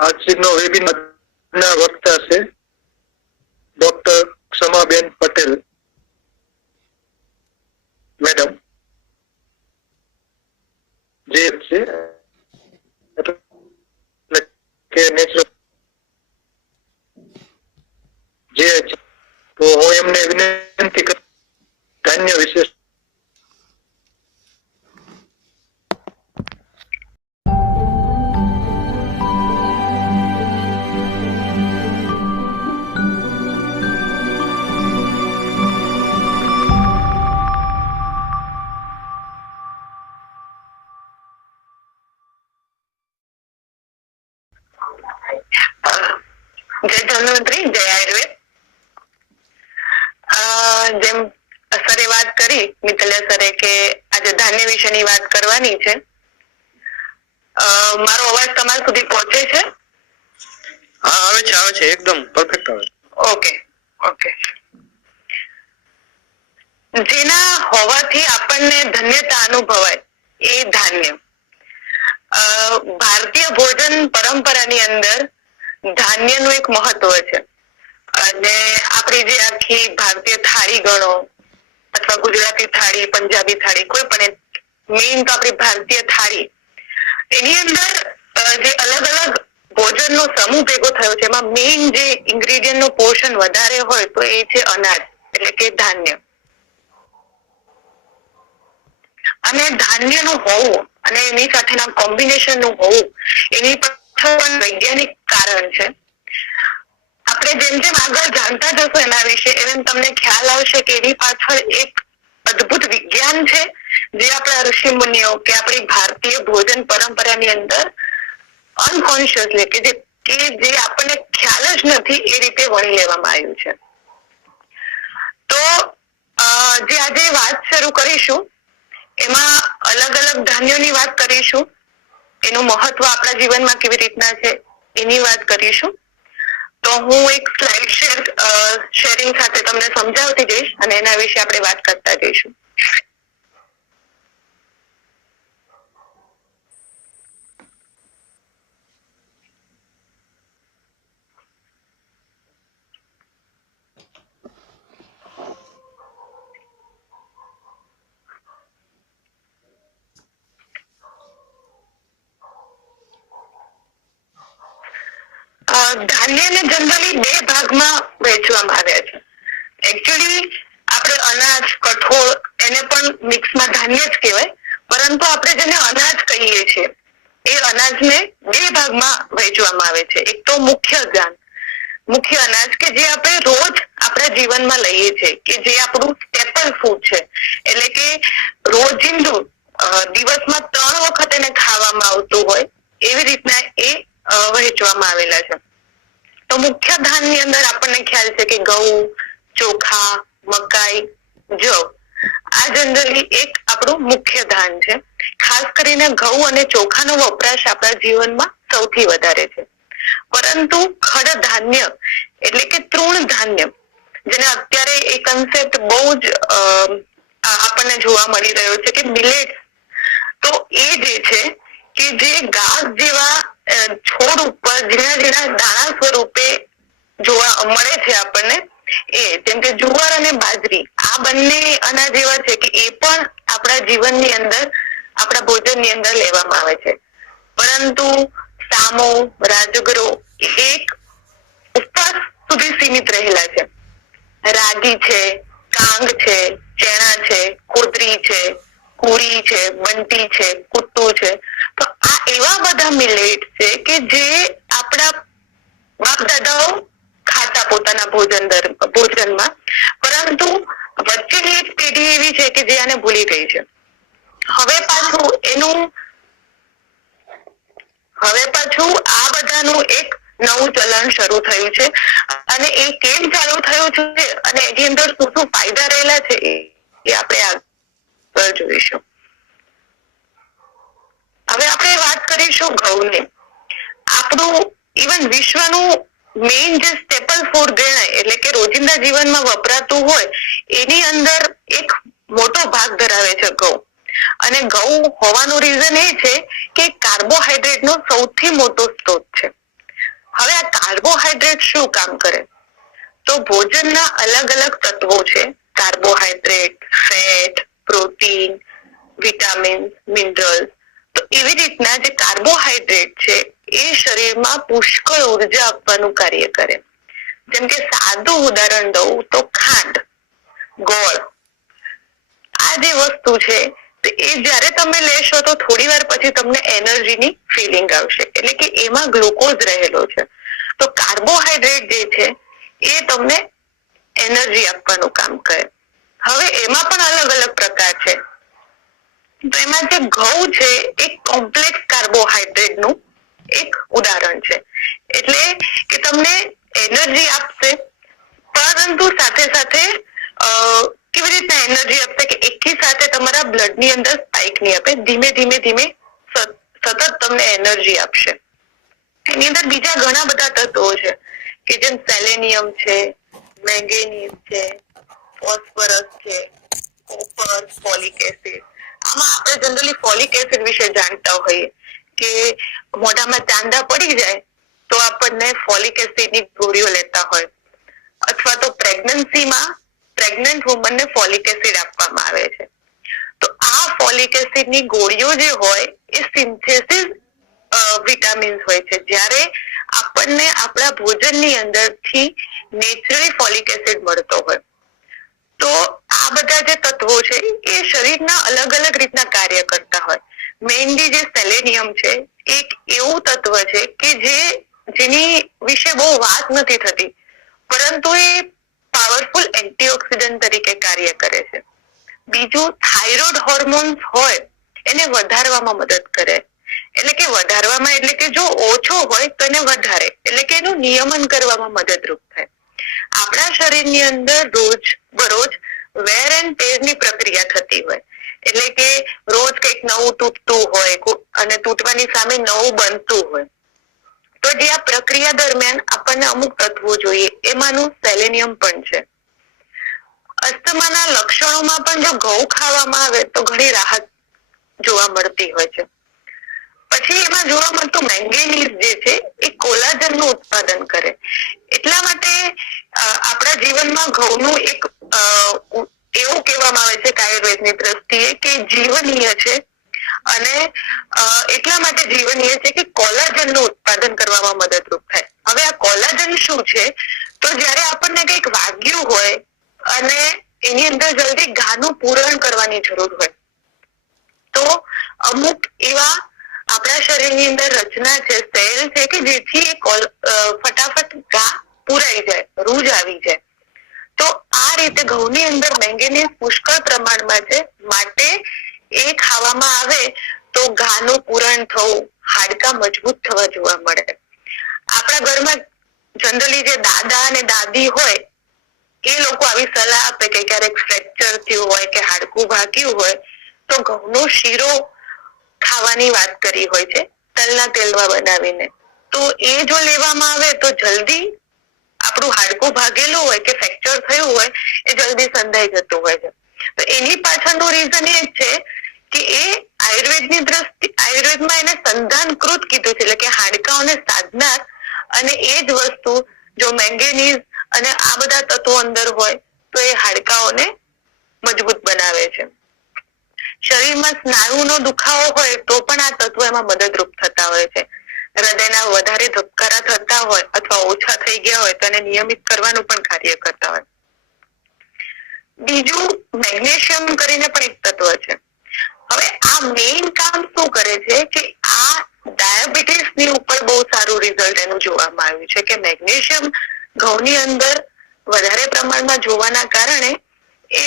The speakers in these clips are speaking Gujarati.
આજનો વેબિનારના વક્તા છે ડોક્ટર ક્ષમાબેન પટેલ મેડમ, જે છે એટલે કે નેચરલ જે તો હું એમને વિનંતી કરું ધાન્ય વિશે જય ધન્વંતરી, જય આયુર્વેદ. જેમ સરે વાત કરી, મિતલ્યા સરે, કે આજે ધાન્ય વિશેની વાત કરવાની છે. મારો અવાજ તમારા સુધી પહોંચે છે? હા, આવે છે એકદમ પરફેક્ટ આવે છે. Okay okay. જેના હોવાથી આપણને ધન્યતા અનુભવાય એ ધાન્ય. ભારતીય ભોજન પરંપરાની અંદર ધાન્યનું એક મહત્વ છે. અને આપણી જે આખી ભારતીય થાળી ગણો અથવા ગુજરાતી થાળી, પંજાબી થાળી, કોઈ પણ મેઇન તો આપણી ભારતીય થાળી, એની અંદર જે અલગ અલગ ભોજનનો સમૂહ ભેગો થયો છે, એમાં મેઇન જે ઇન્ગ્રેડિયન્ટનું પોષણ વધારે હોય તો એ છે અનાજ, એટલે કે ધાન્ય. અને ધાન્યનું હોવું અને એની સાથેના કોમ્બિનેશનનું હોવું એની પાછળ વૈજ્ઞાનિક કારણ છે. આપણે જેમ જેમ આગળ જાણતા જશો એના વિશે, એમ તમને ખ્યાલ આવશે કે એની પાછળ એક અદ્ભુત વિજ્ઞાન છે, જે આપણા ઋષિ મુનિઓ કે આપણી ભારતીય ભોજન પરંપરાની અંદર અનકોન્શિયસલી કે જે આપણને ખ્યાલ જ નથી એ રીતે વણી લેવામાં આવ્યું છે. તો જે આજે વાત શરૂ કરીશું એમાં અલગ અલગ ધાન્યોની વાત કરીશું, એનું મહત્વ આપણા જીવનમાં કેવી રીતના છે એની વાત કરીશું. તો હું એક સ્લાઇડ શેરિંગ સાથે તમને સમજાવતી જઈશ અને એના વિશે આપણે વાત કરતા જઈશું. ધાન્યને જનરલી બે ભાગમાં વહેંચવામાં આવ્યા છે. એકચ્યુઅલી આપણે અનાજ, કઠોળ એને પણ મિક્સમાં ધાન્ય જ કહેવાય, પરંતુ આપણે જેને અનાજ કહીએ છીએ એ અનાજને બે ભાગમાં વહેંચવામાં આવે છે. એક તો મુખ્ય અનાજ કે જે આપણે રોજ આપણા જીવનમાં લઈએ છીએ, કે જે આપણું સ્ટેપલ ફૂડ છે, એટલે કે રોજિંદુ દિવસમાં 3 વખત એને ખાવામાં આવતું હોય એવી રીતના એ વહેંચવામાં આવેલા છે. તો મુખ્ય ધાનની અંદર આપણને ખ્યાલ છે કે ઘઉં, ચોખા, મકાઈ, જવ, આ જનરલી એક આપણું મુખ્ય ધાન છે. ખાસ કરીને ઘઉં અને ચોખાનો વપરાશ આપણા જીવનમાં સૌથી વધારે છે. પરંતુ ખડ ધાન્ય એટલે કે તૃણ ધાન્ય, જેને અત્યારે એ કન્સેપ્ટ બહુ જ આપણને જોવા મળી રહ્યો છે કે મિલેટ, તો એ જે છે કે જે ઘાસ જેવા છોડ ઉપર ઝીણા ઝીણા દાણા સ્વરૂપે જોવા મળે છે આપણને, એ જેમ કે જુવાર અને બાજરી, આ બંને અનાજ એવા છે કે એ પણ આપણા જીવનની અંદર, આપણા ભોજનની અંદર લેવામાં આવે છે. પરંતુ સામો, રાજગરો એક ઉપવાસ સુધી સીમિત રહેલા છે. રાગી છે, કાંગ છે, ચણા છે, કોદરી છે, કુરી છે, બંટી છે, કુટ્ટુ છે. તો આ એવા બધા મિલેટ છે કે જે આપણા બાપ દાદાઓ ખાતા પોતાના ભોજનમાં, પરંતુ વચ્ચેની એક પેઢી એવી છે કે જે આને ભૂલી ગઈ છે. હવે પાછું આ બધાનું એક નવું ચલણ શરૂ થયું છે. અને એ કેમ ચાલુ થયું છે અને એની અંદર શું શું ફાયદા રહેલા છે એ આપણે આગળ જોઈશું. હવે આપણે વાત કરીશું ઘઉંની. આપણું ઇવન વિશ્વનું મેઇન જે સ્ટેપલ ફૂડ ગણાય, એટલે કે રોજિંદા જીવનમાં વપરાતું હોય, એની અંદર એક મોટો ભાગ ધરાવે છે ઘઉં. અને ઘઉં હોવાનું રીઝન એ છે કે કાર્બોહાઈડ્રેટનો સૌથી મોટો સ્ત્રોત છે. કાર્બોહાઈડ્રેટ શું કામ કરે? તો ભોજનના અલગ અલગ તત્વો છે, carbohydrate, fat, protein, vitamin, minerals. તો એવી રીતના જે કાર્બોહાઈડ્રેટ છે એ શરીરમાં પુષ્કળ ઉર્જા આપવાનું કાર્ય કરે. જેમ કે સાદું ઉદાહરણ દઉં તો ખાંડ, ગોળ, આ જે વસ્તુ છે એ જ્યારે તમે લેશો તો થોડી વાર પછી તમને એનર્જીની ફિલિંગ આવશે, એટલે કે એમાં ગ્લુકોઝ રહેલો છે. તો કાર્બોહાઈડ્રેટ જે છે એ તમને એનર્જી આપવાનું કામ કરે. હવે એમાં પણ અલગ અલગ પ્રકાર છે. તો એમાં જે ઘઉં છે એ કોમ્પ્લેક્સ કાર્બોહાઈડ્રેટનું એક ઉદાહરણ છે, એટલે કે તમને એનર્જી આપશે, પરંતુ સાથે સાથે કેવી રીતના એનર્જી આપશે કે એકી સાથે તમારા બ્લડની અંદર સ્પાઇક નહીં આપે, ધીમે ધીમે ધીમે સતત તમને એનર્જી આપશે. એની અંદર બીજા ઘણા બધા તત્વો છે કે જેમ સેલેનિયમ છે, મેંગેનીઝ છે, ફોસ્ફરસ છે, કોપર, ફોલિક એસિડ. આમાં આપણે જનરલી ફોલિક એસિડ વિશે જાણતા હોઈએ કે મોઢામાં ચાંદા પડી જાય તો આપણને ફોલિક એસિડની ગોળીઓ લેતા હોય, અથવા તો પ્રેગ્નન્સીમાં પ્રેગ્નન્ટ વુમનને ફોલિક એસિડ આપવામાં આવે છે. તો આ ફોલિક એસિડની ગોળીઓ જે હોય એ સિન્થેસિસ વિટામિન્સ હોય છે, જ્યારે આપણને આપણા ભોજનની અંદરથી નેચરલી ફોલિક એસિડ મળતો હોય. તો આ બધા જે તત્વો છે એ શરીરના અલગ અલગ રીતના કાર્ય કરતા હોય. મેઇનલી જે સેલેનિયમ છે એક એવું તત્વ છે કે જેની વિશે બહુ વાત નથી થતી, પરંતુ એ પાવરફુલ એન્ટીઓક્સિડન્ટ તરીકે કાર્ય કરે છે. બીજું, થાઇરોઇડ હોર્મોન્સ હોય એને વધારવામાં મદદ કરે, એટલે કે વધારવામાં એટલે કે જો ઓછો હોય તો એને વધારે, એટલે કે એનું નિયમન કરવામાં મદદરૂપ થાય. આપણા શરીરની અંદર રોજ બરોજ વેર એન્ડ ટેરની પ્રક્રિયા થતી હોય, એટલે કે રોજ કંઈક નવું તૂટતું હોય અને તૂટવાની સામે નવું બનતું હોય. તો જે આ પ્રક્રિયા દરમિયાન આપણને અમુક તત્વો જોઈએ, એમાંનું સેલેનિયમ પણ છે. અસ્થમાના લક્ષણોમાં પણ જો ઘઉં ખાવામાં આવે તો ઘણી રાહત જોવા મળતી હોય છે. પછી એમાં જોવા મળતું મેંગેનીઝ જે છે એ કોલાજનનું ઉત્પાદન કરે. એટલા માટે આપણા જીવનમાં ઘઉંનું એક એવું કહેવામાં આવે છે કે આયુર્વેદની દ્રષ્ટિએ કે જીવનીય છે, અને એટલા માટે જીવનીય છે કે કોલાજનનું ઉત્પાદન કરવામાં મદદરૂપ થાય. હવે આ કોલાજન શું છે? તો જ્યારે આપણને કંઈક વાગ્યું હોય અને એની અંદર જલ્દી ઘાનું પૂરણ કરવાની જરૂર હોય, તો અમુક એવા આપણા શરીરની અંદર રચના છે, સેલ છે કે જેથી ફટાફટ ઘા પૂરાઈ જાય, રૂજ આવી જાય. તો આ રીતે ઘઉંની અંદર મેંગેનીઝ પુષ્કળ પ્રમાણમાં છે, માટે એ ખાવામાં આવે તો ઘાનું પૂરણ થવું, હાડકાં મજબૂત થવા જોવા મળે. આપણા ઘરમાં જનરલી જે દાદા અને દાદી હોય એ લોકો આવી સલાહ આપે કે ક્યારેક ફ્રેક્ચર થયું હોય કે હાડકું ભાગ્યું હોય તો ઘઉંનો શીરો ખાવાની વાત કરી હોય છે, તલના તેલમાં બનાવીને. તો એ જો લેવામાં આવે તો જલ્દી આપણું હાડકું ભાગેલું હોય કે ફ્રેક્ચર થયું હોય એ જલ્દી સંધાઈ જતું હોય છે. તો એની પાછળનું રીઝન એ છે કે એ આયુર્વેદની દ્રષ્ટિ, આયુર્વેદમાં એને સંધાનકૃત કીધું છે, એટલે કે હાડકાઓને સાધનાર, અને એ જ વસ્તુ જો મેંગેનીઝ અને આ બધા તત્વો અંદર હોય તો એ હાડકાઓને મજબૂત બનાવે છે. શરીરમાં સ્નાયુનો દુખાવો હોય તો પણ આ તત્વો એમાં મદદરૂપ થતા હોય છે. હૃદયના વધારે ધબકારા થતા હોય અથવા ઓછા થઈ ગયા હોય તો એને નિયમિત કરવાનું પણ કાર્ય કરતા હોય. બીજું, મેગ્નેશિયમ કરીને પણ એક તત્વ છે. હવે આ મેઇન કામ શું કરે છે કે આ ડાયાબિટીસની ઉપર બહુ સારું રિઝલ્ટ એનું જોવામાં આવ્યું છે કે મેગ્નેશિયમ ઘઉંની અંદર વધારે પ્રમાણમાં જોવાના કારણે એ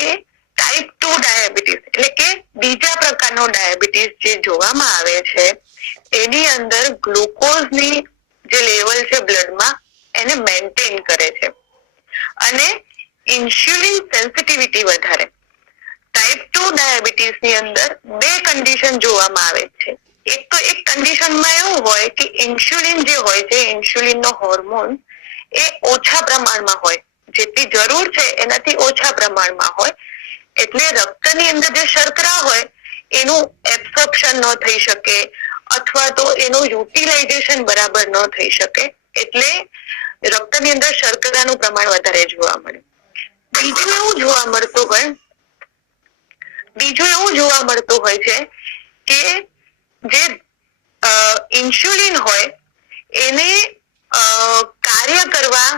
ટાઈપ 2 ડાયાબિટીસ, એટલે કે બીજા પ્રકારનો ડાયાબિટીસ જે જોવામાં આવે છે એની અંદર ગ્લુકોઝની જે લેવલ છે બ્લડમાં એને મેન્ટેન કરે છે, અને ઇન્સ્યુલિન સેન્સિટિવિટી વધારે. ટાઈપ 2 ડાયાબિટીસની અંદર બે કન્ડિશન જોવામાં આવે છે. એક તો એક કન્ડિશનમાં એવું હોય કે ઇન્સ્યુલિન જે હોય છે, ઇન્સ્યુલિનનો હોર્મોન એ ઓછા પ્રમાણમાં હોય, જેટલી જરૂર છે એનાથી ઓછા પ્રમાણમાં હોય, એટલે રક્તની અંદર જે શર્કરા હોય એનું એબ્સોર્પ્શન ન થઈ શકે અથવા તો એનું યુટિલાઇઝેશન બરાબર ન થઈ શકે, એટલે રક્તની અંદર શર્કરાનું પ્રમાણ વધારે જોવા મળે. બીજું એવું જોવા મળતું હોય છે કે જે ઇન્સ્યુલિન હોય એને કાર્ય કરવા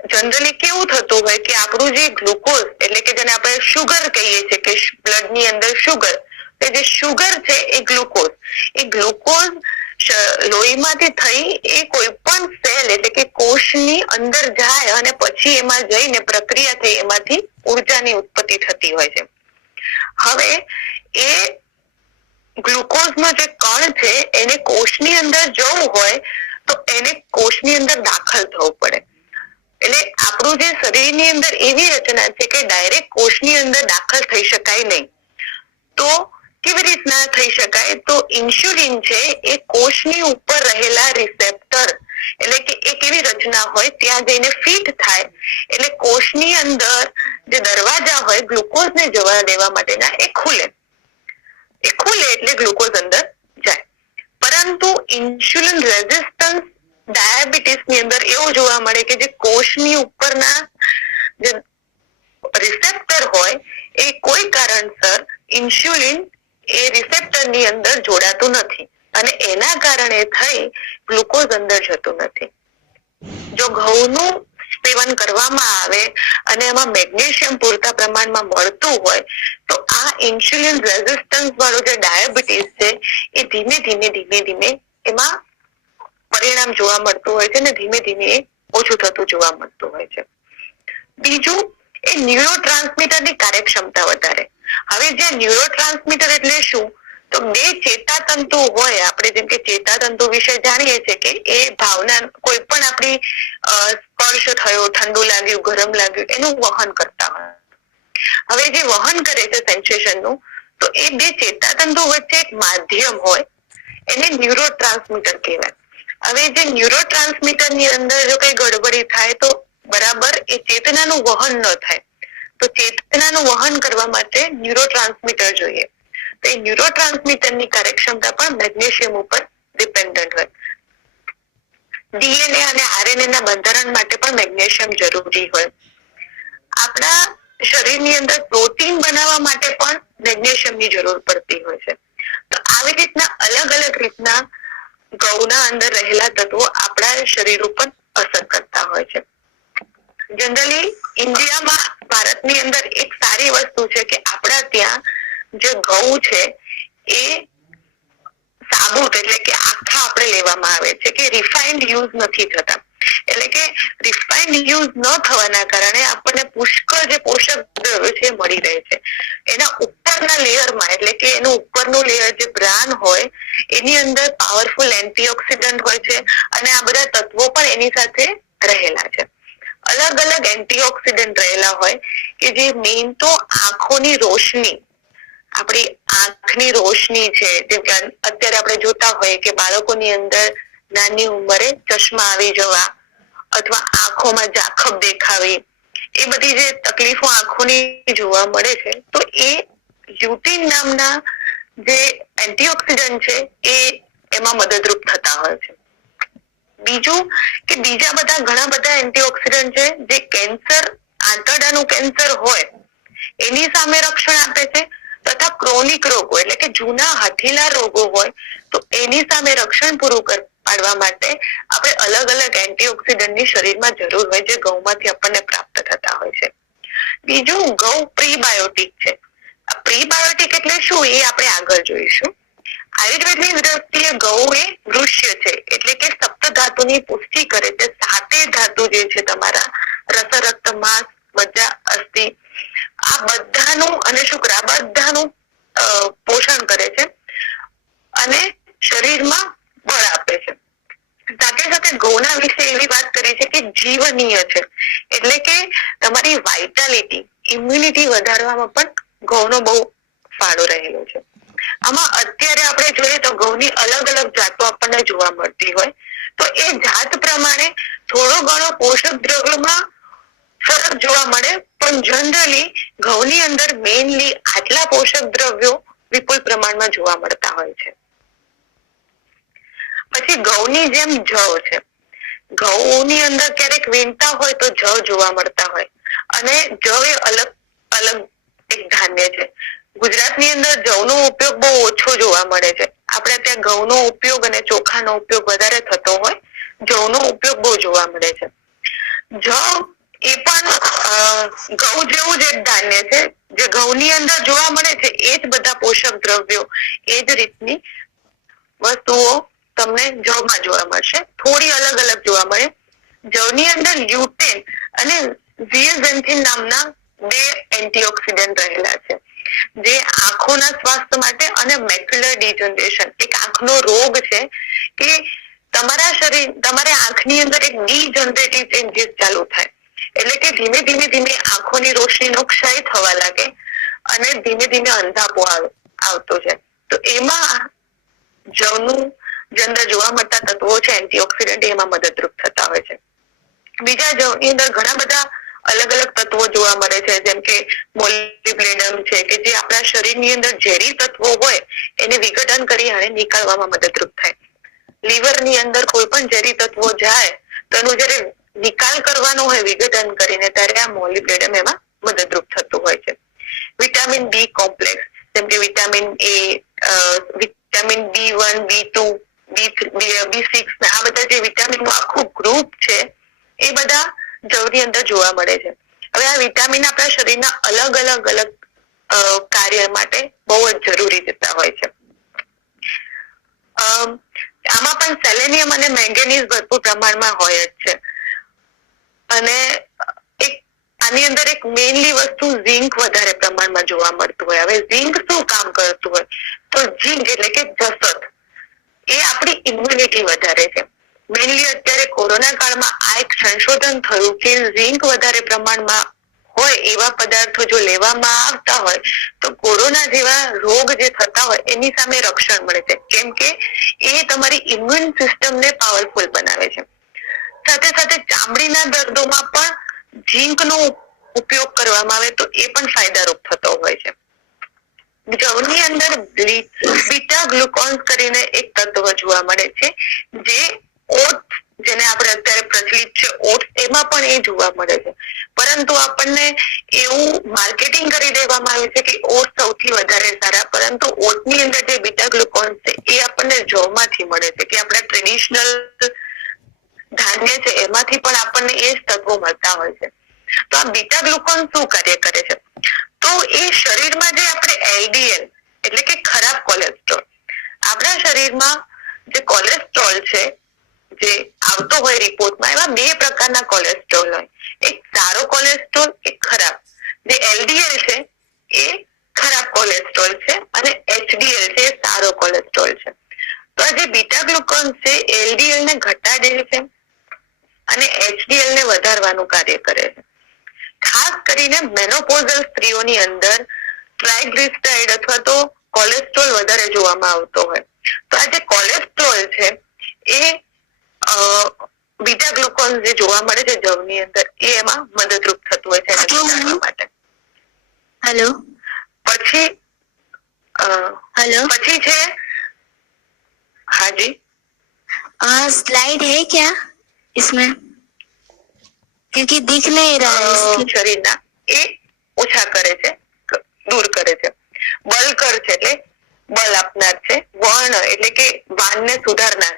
જનરલી કેવું થતું હોય કે આપણું જે ગ્લુકોઝ એટલે કે જેને આપણે શુગર કહીએ છીએ કે બ્લડ ની અંદર શુગર, તો જે શુગર છે એ ગ્લુકોઝ લોહીમાંથી થઈ એ કોઈ પણ સેલ એટલે કે કોષની અંદર જાય અને પછી એમાં જઈને પ્રક્રિયા થઈ એમાંથી ઉર્જાની ઉત્પત્તિ થતી હોય છે. હવે એ ગ્લુકોઝનો જે કણ છે એને કોષની અંદર જવું હોય તો એને કોષની અંદર દાખલ થવું પડે. એટલે આપણું જે શરીરની અંદર એવી રચના છે કે ડાયરેક્ટ કોષની અંદર દાખલ થઈ શકાય નહીં. તો કેવી રીતના થઈ શકાય? તો ઇન્સ્યુલિન છે એ કોષની ઉપર રહેલા રિસેપ્ટર એટલે કે એક એવી રચના હોય ત્યાં જઈને ફિટ થાય એટલે કોષની અંદર જે દરવાજા હોય ગ્લુકોઝને જવા દેવા માટેના એ ખુલે એટલે ગ્લુકોઝ અંદર જાય. પરંતુ ઇન્સ્યુલિન રેઝિસ્ટન્સ ડાયાબિટીસ ની અંદર એવું જોવા મળે કે જે કોષની ઉપરના જે રિસેપ્ટર હોય એ કોઈ કારણસર ઇન્સ્યુલિન એ રિસેપ્ટર ની અંદર જોડાતું નથી અને એના કારણે થઈ ગ્લુકોઝ અંદર જતું નથી. જો ઘઉંનું સેવન કરવામાં આવે અને એમાં મેગ્નેશિયમ પૂરતા પ્રમાણમાં મળતું હોય તો આ ઇન્સ્યુલિન રેઝિસ્ટન્સ વાળો જે ડાયાબિટીસ છે એ ધીમે ધીમે એમાં પરિણામ જોવા મળતું હોય છે ને ધીમે ધીમે ઓછું થતું જોવા મળતું હોય છે. બીજું એ ન્યુરોટ્રાન્સમીટરની કાર્યક્ષમતા વધારે. હવે જે ન્યુરોટ્રાન્સમીટર એટલે શું? તો બે ચેતાતંતુ હોય, આપણે જેમ કે ચેતાતંતુ વિશે જાણીએ છીએ કે એ ભાવના કોઈ પણ આપણી સ્પર્શ થયો, ઠંડુ લાગ્યું, ગરમ લાગ્યું એનું વહન કરતા હોય. હવે જે વહન કરે છે સેન્સેશનનું, તો એ બે ચેતાતંતુ વચ્ચે એક માધ્યમ હોય એને ન્યુરોટ્રાન્સમીટર કહેવાય. હવે જે ન્યુરોટ્રાન્સમીટર ની અંદર જો કઈ ગડબડી થાય તો બરાબર એ ચેતનાનું વહન ન થાય. તો ચેતનાનું વહન કરવા માટે ન્યુરોટ્રાન્સમીટર જોઈએ. તો એ ન્યુરોટ્રાન્સમીટરની કાર્યક્ષમતા પણ મેગ્નેશિયમ ઉપર ડિપેન્ડન્ટ હોય. ડીએનએ અને આરએનએ ના બંધારણ માટે પણ મેગ્નેશિયમ જરૂરી હોય. આપણા શરીરની અંદર પ્રોટીન બનાવવા માટે પણ મેગ્નેશિયમની જરૂર પડતી હોય છે. તો આવી રીતના અલગ અલગ રીતના ઘઉંના અંદર રહેલા તત્વો આપણા શરીર ઉપર અસર કરતા હોય છે. જનરલી ઇન્ડિયામાં, ભારતની અંદર એક સારી વસ્તુ છે કે આપણા ત્યાં જે ઘઉં છે એ સાબુત એટલે કે આખા આપણે લેવામાં આવે છે કે રિફાઇન્ડ યુઝ નથી થતા. એટલે કે રિફાઇન્ડ યુઝ ન થવાના કારણે આપણને પુષ્કળ જે પોષક દ્રવ્યો છે મળી રહે છે. એના ઉપરના લેયરમાં એટલે કે એનું ઉપરનું લેયર જે બ્રાન હોય એની અંદર પાવરફુલ એન્ટીઓક્સિડન્ટ હોય છે અને આ બધા તત્વો પણ એની સાથે રહેલા છે. અલગ અલગ એન્ટીઓક્સિડન્ટ રહેલા હોય કે જે મેઇન તો આંખોની રોશની, આપણી આંખની રોશની છે, જેમ કે અત્યારે આપણે જોતા હોઈએ કે બાળકોની અંદર નાની ઉંમરે ચશ્મા આવી જવા અથવા આંખોમાં ઝાંખપ દેખાવી, એ બધી જે તકલીફો આંખોની જોવા મળે છે તો એ લ્યુટીન નામના જે એન્ટીઓક્સિડન્ટ છે એ એમાં મદદરૂપ થતા હોય છે. બીજું કે બીજા બધા ઘણા બધા એન્ટીઓક્સિડન્ટ છે જે કેન્સર, આંતરડાનું કેન્સર હોય એની સામે રક્ષણ આપે છે તથા ક્રોનિક રોગો એટલે કે જૂના હઠીલા રોગો હોય તો એની સામે રક્ષણ પૂરું પાડવા માટે આપણે અલગ અલગ એન્ટીઓક્સિડન્ટની શરીરમાં જરૂર હોય જે ઘઉંમાંથી આપણને પ્રાપ્ત થતા હોય છે. બીજું ઘઉં પ્રીબાયોટિક છે. આ પ્રીબાયોટિક એટલે શું એ આપણે આગળ જોઈશું. આયુર્વેદની દ્રષ્ટિએ ઘઉં એ વૃષ્ય છે એટલે કે સપ્ત ધાતુની પુષ્ટિ કરે છે. 7 ધાતુ જે છે તમારા રસ, રક્ત, માંસ, મજ્જા, અસ્થિ આ બધાનું અને શુક્ર આ બધાનું પોષણ કરે છે અને શરીરમાં બળ આપે છે. સાથે સાથે ઘઉંના વિશે એવી વાત કરી છે કે જીવનીય છે એટલે કે તમારી વાઇટાલિટી, ઇમ્યુનિટી વધારવામાં પણ ઘઉંનો બહુ ફાળો રહેલો છે. આમાં અત્યારે આપણે જોઈએ તો ઘઉંની અલગ અલગ જાતો આપણને જોવા મળતી હોય તો એ જાત પ્રમાણે થોડો ઘણો પોષક દ્રવ્યોમાં ફરક જોવા મળે પણ જનરલી ઘઉંની અંદર મેઇનલી આટલા પોષક દ્રવ્યો વિપુલ પ્રમાણમાં જોવા મળતા હોય છે. પછી ઘઉંની જેમ જવ છે. ઘઉંની અંદર ક્યારેક વીણતા હોય તો જવ જોવા મળતા હોય, અને જવ એ અલગ અલગ એક ધાન્ય છે. ગુજરાતની અંદર જવનો ઉપયોગ બહુ ઓછો જોવા મળે છે. આપણે ત્યાં ઘઉંનો ઉપયોગ અને ચોખાનો ઉપયોગ વધારે થતો હોય, જવનો ઉપયોગ બહુ જોવા મળે છે. જવ એ પણ ઘઉં જેવું જ એક ધાન્ય છે. જે ઘઉંની અંદર જોવા મળે છે એ જ બધા પોષક દ્રવ્યો, એ જ રીતની વસ્તુઓ તમને જવમાં જોવા મળશે. થોડી અલગ અલગ જોવા મળે. જવની અંદર લ્યુટેન અને ઝિએઝેન્થિન નામના 2 એન્ટીઓક્સિડન્ટ રહેલા છે, જે આંખોના સ્વાસ્થ્ય માટે અને મેક્યુલર ડિજનરેશન, એક આંખનો રોગ છે કે તમારે આંખની અંદર એક ડિજનરેટિવ ચેન્જીસ ચાલુ થાય, એટલે કે ધીમે ધીમે આંખોની રોશનીનો ક્ષય થવા લાગે અને ધીમે ધીમે અંધાપો આવતો છે. તો એમાં જવનું જે અંદર જોવા મળતા તત્વો છે એન્ટીઓક્સિડન્ટ, એમાં મદદરૂપ થતા હોય છે. બીજા જવની અંદર ઘણા બધા અલગ અલગ તત્વો જોવા મળે છે, જેમ કે મોલિબ્ડેનમ છે, કે જે આપણા શરીરની અંદર ઝેરી તત્વો હોય એને વિઘટન કરી અને નીકાળવામાં મદદરૂપ થાય. લીવરની અંદર કોઈ પણ ઝેરી તત્વો જાય તો એનું જયારે નિકાલ કરવાનો હોય વિઘટન કરીને, ત્યારે આ મોલિબ્ડેનમ એમાં મદદરૂપ થતું હોય છે. વિટામિન બી કોમ્પ્લેક્સ, જેમ કે vitamin A, vitamin B1, B2, B6, આ બધા જે વિટામિનનું આખું ગ્રુપ છે એ બધા જવની અંદર જોવા મળે છે. હવે આ વિટામિન આપણા શરીરના અલગ અલગ કાર્ય માટે બહુ જ જરૂરી જતા હોય છે. આમાં પણ સેલેનિયમ અને મેંગેનીઝ ભરપૂર પ્રમાણમાં હોય જ છે. અને આની અંદર એક મેઇનલી વસ્તુ ઝિંક વધારે પ્રમાણમાં જોવા મળતું હોય. હવે ઝિંક શું કામ કરતું હોય? તો ઝિંક એટલે કે જસત, એ આપણી ઇમ્યુનિટી વધારે છે. મેઇનલી અત્યારે કોરોના કાળમાં આ એક સંશોધન થયું કે ઝિંક વધારે પ્રમાણમાં હોય એવા પદાર્થો જો લેવામાં આવતા હોય તો કોરોના જેવા રોગ જે થતા હોય એની સામે રક્ષણ મળે છે, કેમ કે એ તમારી ઇમ્યુન સિસ્ટમને પાવરફુલ બનાવે છે. સાથે સાથે ચામડીના દર્દોમાં પણ ઝિંકનો ઉપયોગ કરવામાં આવે તો એ પણ ફાયદારૂપ થતો હોય છે. જવની અંદર બીટા ગ્લુકોન્સ કરીને એક તત્વ જોવા મળે છે, જે ઓટ્સ, જેને આપણે અત્યારે પ્રચલિત છે ઓટ્સ, એમાં પણ એ જોવા મળે છે. પરંતુ આપણને એવું માર્કેટિંગ કરી દેવામાં આવ્યું છે કે ઓટ્સ સૌથી વધારે સારા, પરંતુ ઓટની અંદર જે બીટા ગ્લુકોન્સ છે એ આપણને જવમાંથી મળે છે, કે આપણા ટ્રેડિશનલ ધાન્ય છે એમાંથી પણ આપણને એ જ તત્વો મળતા હોય છે. તો આ બીટા ગ્લુકોન શું કાર્ય કરે છે? તો એ શરીરમાં જે આપણે LDL એટલે કે ખરાબ કોલેસ્ટ્રોલ, આપણા શરીરમાં જે કોલેસ્ટ્રોલ છે જે આવતો હોય રિપોર્ટમાં, એમાં 2 પ્રકારના કોલેસ્ટ્રોલ હોય. એક સારો કોલેસ્ટ્રોલ, એક ખરાબ. જે LDL છે એ ખરાબ કોલેસ્ટ્રોલ છે અને HDL છે એ સારો કોલેસ્ટ્રોલ છે. તો આ જે બીટા ગ્લુકોન છે LDL ને ઘટાડે છે અને HDL ને વધારવાનું કાર્ય કરે છે. ખાસ કરીને મેનોપોઝલ સ્ત્રીઓની અંદર ટ્રાઇગ્લિસરાઇડ અથવા તો કોલેસ્ટ્રોલ વધારે જોવામાં આવતો હોય. તો આ જે કોલેસ્ટ્રોલ છે એ બીટા ગ્લુકોન જે જોવા મળે છે જવની અંદર, એ એમાં મદદરૂપ થતું હોય છે એને ઘટાડવા માટે. हेलो પછી हेलो પછી છે, હાજી, स्लाइड है क्या इसमें? क्योंकि दिख नहीं रहा है इसके। શરીરના એ ઓછા કરે છે, દૂર કરે છે. બલકર છે એટલે બલ આપનાર છે. વર્ણ એટલે કે વાનને સુધારનાર,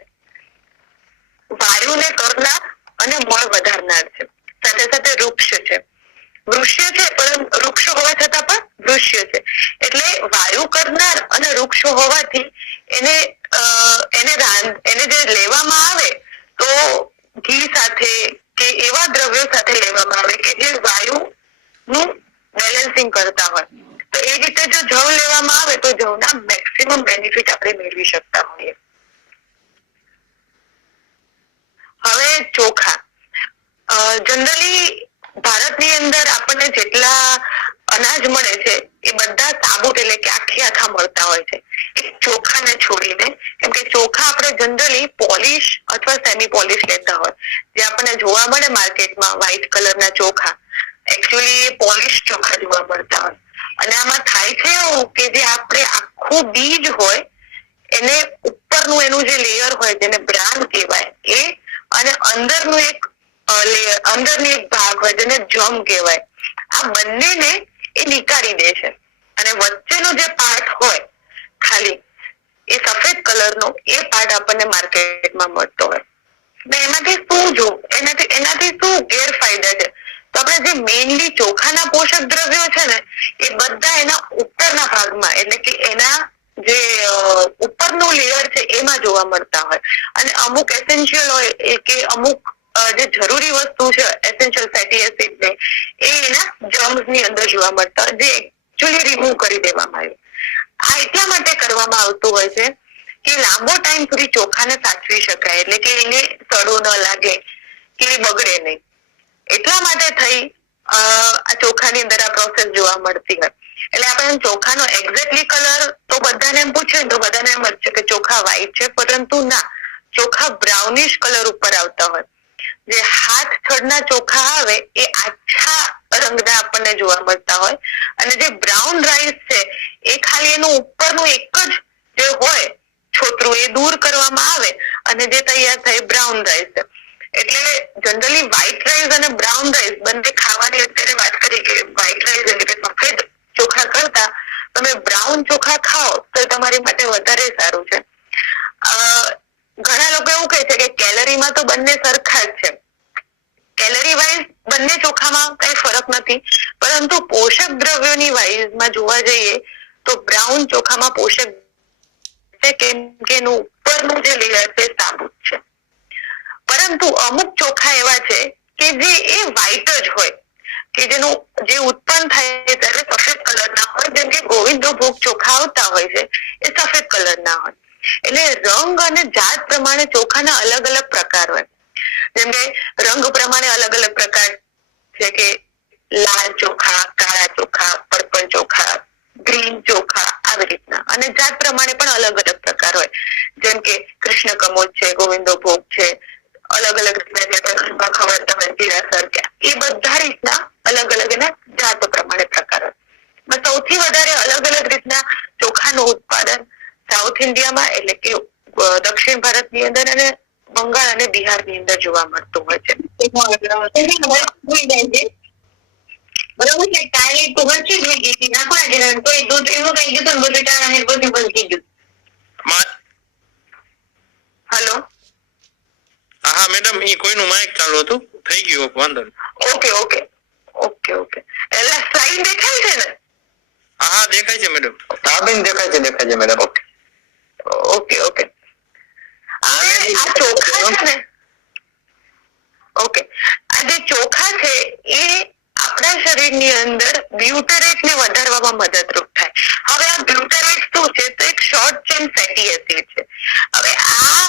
વાયુને કરનાર અને મળ વધારનાર છે. સાથે સાથે વૃક્ષ છે. વૃક્ષ છે પરંતુ વૃક્ષ હોવા છતાં પણ વૃક્ષ છે એટલે વાયુ કરનાર અને વૃક્ષો હોવાથી એને જે લેવામાં આવે તો ઘી સાથે કે એવા દ્રવ્યો સાથે લેવામાં આવે કે જે વાયુનું બેલેન્સિંગ કરતા હોય. તો એ રીતે જો જવ લેવામાં આવે તો જવના મેક્સિમમ બેનિફિટ આપણે મેળવી શકતા હોઈએ. હવે ચોખા, જનરલી ભારતની અંદર આપણને જેટલા અનાજ મળે છે એ બધા સાબુત એટલે કે આખા મળતા હોય છે, ચોખાને છોડીને. કેમ કે ચોખા આપણે જનરલી પોલિશ અથવા સેમી પોલિશ લેતા હોય, જે આપણને જોવા મળે માર્કેટમાં વ્હાઈટ કલરના ચોખા, એકચ્યુઅલી પોલિશ ચોખા જોવા મળતા હોય. અને આમાં થાય છે એવું કે જે આપણે આખું બીજ હોય એને ઉપરનું એનું જે લેયર હોય જેને બ્રાન કહેવાય, એ અને અંદરનું એક લેયર, અંદરની એક ભાગ હોય જેને જમ કહેવાય, આ બંનેને એ નીકાળી દે છે અને વચ્ચેનો જે પાર્ટ હોય ખાલી એ સફેદ કલરનો એ પાર્ટ આપણને માર્કેટમાં મળતો હોય. એનાથી શું એનાથી શું ગેરફાયદા છે? તો આપણે જે મેઇનલી ચોખાના પોષક દ્રવ્યો છે ને એ બધા એના ઉપરના ભાગમાં, એટલે કે એના જે ઉપરનું લેયર છે એમાં જોવા મળતા હોય, અને અમુક એસેન્શિયલ હોય કે અમુક જે જરૂરી વસ્તુ છે એસેન્શિયલ ફેટી એસિડ ને એ એના જર્મ્સ ની અંદર જોવા મળતા હોય, જે એકચ્યુઅલી રિમૂવ કરી દેવામાં આવે. આ એટલા માટે કરવામાં આવતું હોય છે કે લાંબો ટાઈમ સુધી ચોખાને સાચવી શકાય, એટલે કે એને સડો ન લાગે કે બગડે નહીં. એટલા માટે થઈ આ ચોખાની અંદર આ પ્રોસેસ જોવા મળતી હોય. એટલે આપણે ચોખાનો એક્ઝેક્ટલી કલર તો બધાને એમ પૂછે તો બધાને એમ જ છે કે ચોખા વ્હાઈટ છે, પરંતુ ના, ચોખા બ્રાઉનિશ કલર ઉપર આવતા હોય. જે હાથ થડના ચોખા આવે એ આછા રંગના આપણને જોવા મળતા હોય, અને જે બ્રાઉન રાઈસ છે એ ખાલી એનું ઉપરનું એક જ જે હોય છોતરું એ દૂર કરવામાં આવે અને જે તૈયાર થાય બ્રાઉન રાઈસ છે. એટલે જનરલી વ્હાઈટ રાઈસ અને બ્રાઉન રાઈસ બંને ખાવાની અત્યારે વાત કરી કે વ્હાઈટ રાઈસ એટલે કે સફેદ ચોખા કરતા તમે બ્રાઉન ચોખા ખાઓ તો તમારી માટે વધારે સારું છે. ઘણા લોકો એવું કહે છે કે કેલરીમાં તો બંને સરખા જ છે, કેલરી વાઇઝ બંને ચોખામાં કઈ ફરક નથી, પરંતુ પોષક દ્રવ્યોની વાઇઝમાં જોવા જઈએ તો બ્રાઉન ચોખામાં પોષક છે, કેમ કે એનું ઉપરનું જે લેયર છે સાબુત છે. પરંતુ અમુક ચોખા એવા છે કે જે એ વ્હાઈટ જ હોય, કે જેનું જે ઉત્પન્ન થાય ત્યારે સફેદ કલરના હોય, જેમ કે ગોવિંદો ભોગ ચોખા આવતા હોય છે એ સફેદ કલરના હોય. એટલે રંગ અને જાત પ્રમાણે ચોખાના અલગ અલગ પ્રકાર હોય. જેમ કે રંગ પ્રમાણે અલગ અલગ પ્રકાર છે કે લાલ ચોખા, કાળા ચોખા, પર્પલ ચોખા, ગ્રીન ચોખા, આવી રીતના. અને જાત પ્રમાણે પણ અલગ અલગ પ્રકાર હોય, જેમ કે કૃષ્ણ કમોદ છે, ગોવિંદો ભોગ છે, અલગ અલગ રીતના ખબર તમે જીરા સરક્યા, એ બધા રીતના અલગ અલગ એના જાત પ્રમાણે પ્રકાર હોય. સૌથી વધારે અલગ અલગ રીતના ચોખાનું ઉત્પાદન સાઉથ ઇન્ડિયામાં એટલે કે દક્ષિણ ભારતની અંદર અને બંગાળ અને બિહારની અંદર જોવા મળતું હોય છે. બરોબર છે. કાલે તો વચ્ચે જોઈ ગઈ હતી નાખવા જરા તો એ દૂધ એવું કઈ ગયું બધું ટાણા ને બધું બંધ થઈ ગયું. હેલો, હા મેડમ, એ કોઈનું માઇક ચાલુ હતું, થઈ ગયું વાંધો નહીં. Okay okay okay okay. એટલે સ્લાઇડ દેખાય છે ને? હા દેખાય છે મેડમ. હા બેન, દેખાય છે મેડમ. Okay okay okay. હવે આ ચોખા છે ને, ઓકે, આ જે ચોખા છે એ આપણા શરીરની અંદર બ્યુટેરેટ ને વધારવામાં મદદરૂપ થાય. હવે આ બ્યુટેરેટ શું છે? તો એક શોર્ટ ચેન ફેટી એસિડ છે. હવે આ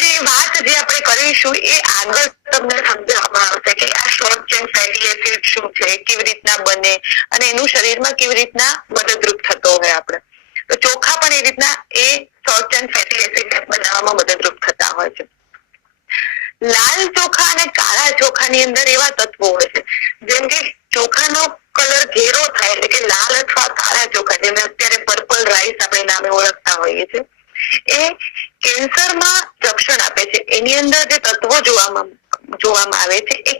જે વાત જે આપણે કરીશું એ આગળ તમને સમજાવવામાં આવશે કે આ શોર્ટ ચેન ફેટી એસિડ શું છે, કેવી રીતના બને અને એનું શરીરમાં કેવી રીતના મદદરૂપ થતો હોય. આપણે તો ચોખા પણ એ રીતના એ શોર્ટ ચેન ફેટી એસિડ બનાવવામાં મદદરૂપ થતા હોય છે. લાલ ચોખા અને કાળા ચોખાની અંદર એવા તત્વો હોય છે, જેમ કે ચોખાનો કલર ઘેરો થાય એટલે કે લાલ અથવા કાળા ચોખા, જેને અત્યારે પર્પલ રાઈસ આપણે નામે ઓળખતા હોઈએ છીએ, એ કેન્સરમાં રક્ષણ આપે છે. એની અંદર જે તત્વો જોવામાં આવે છે એ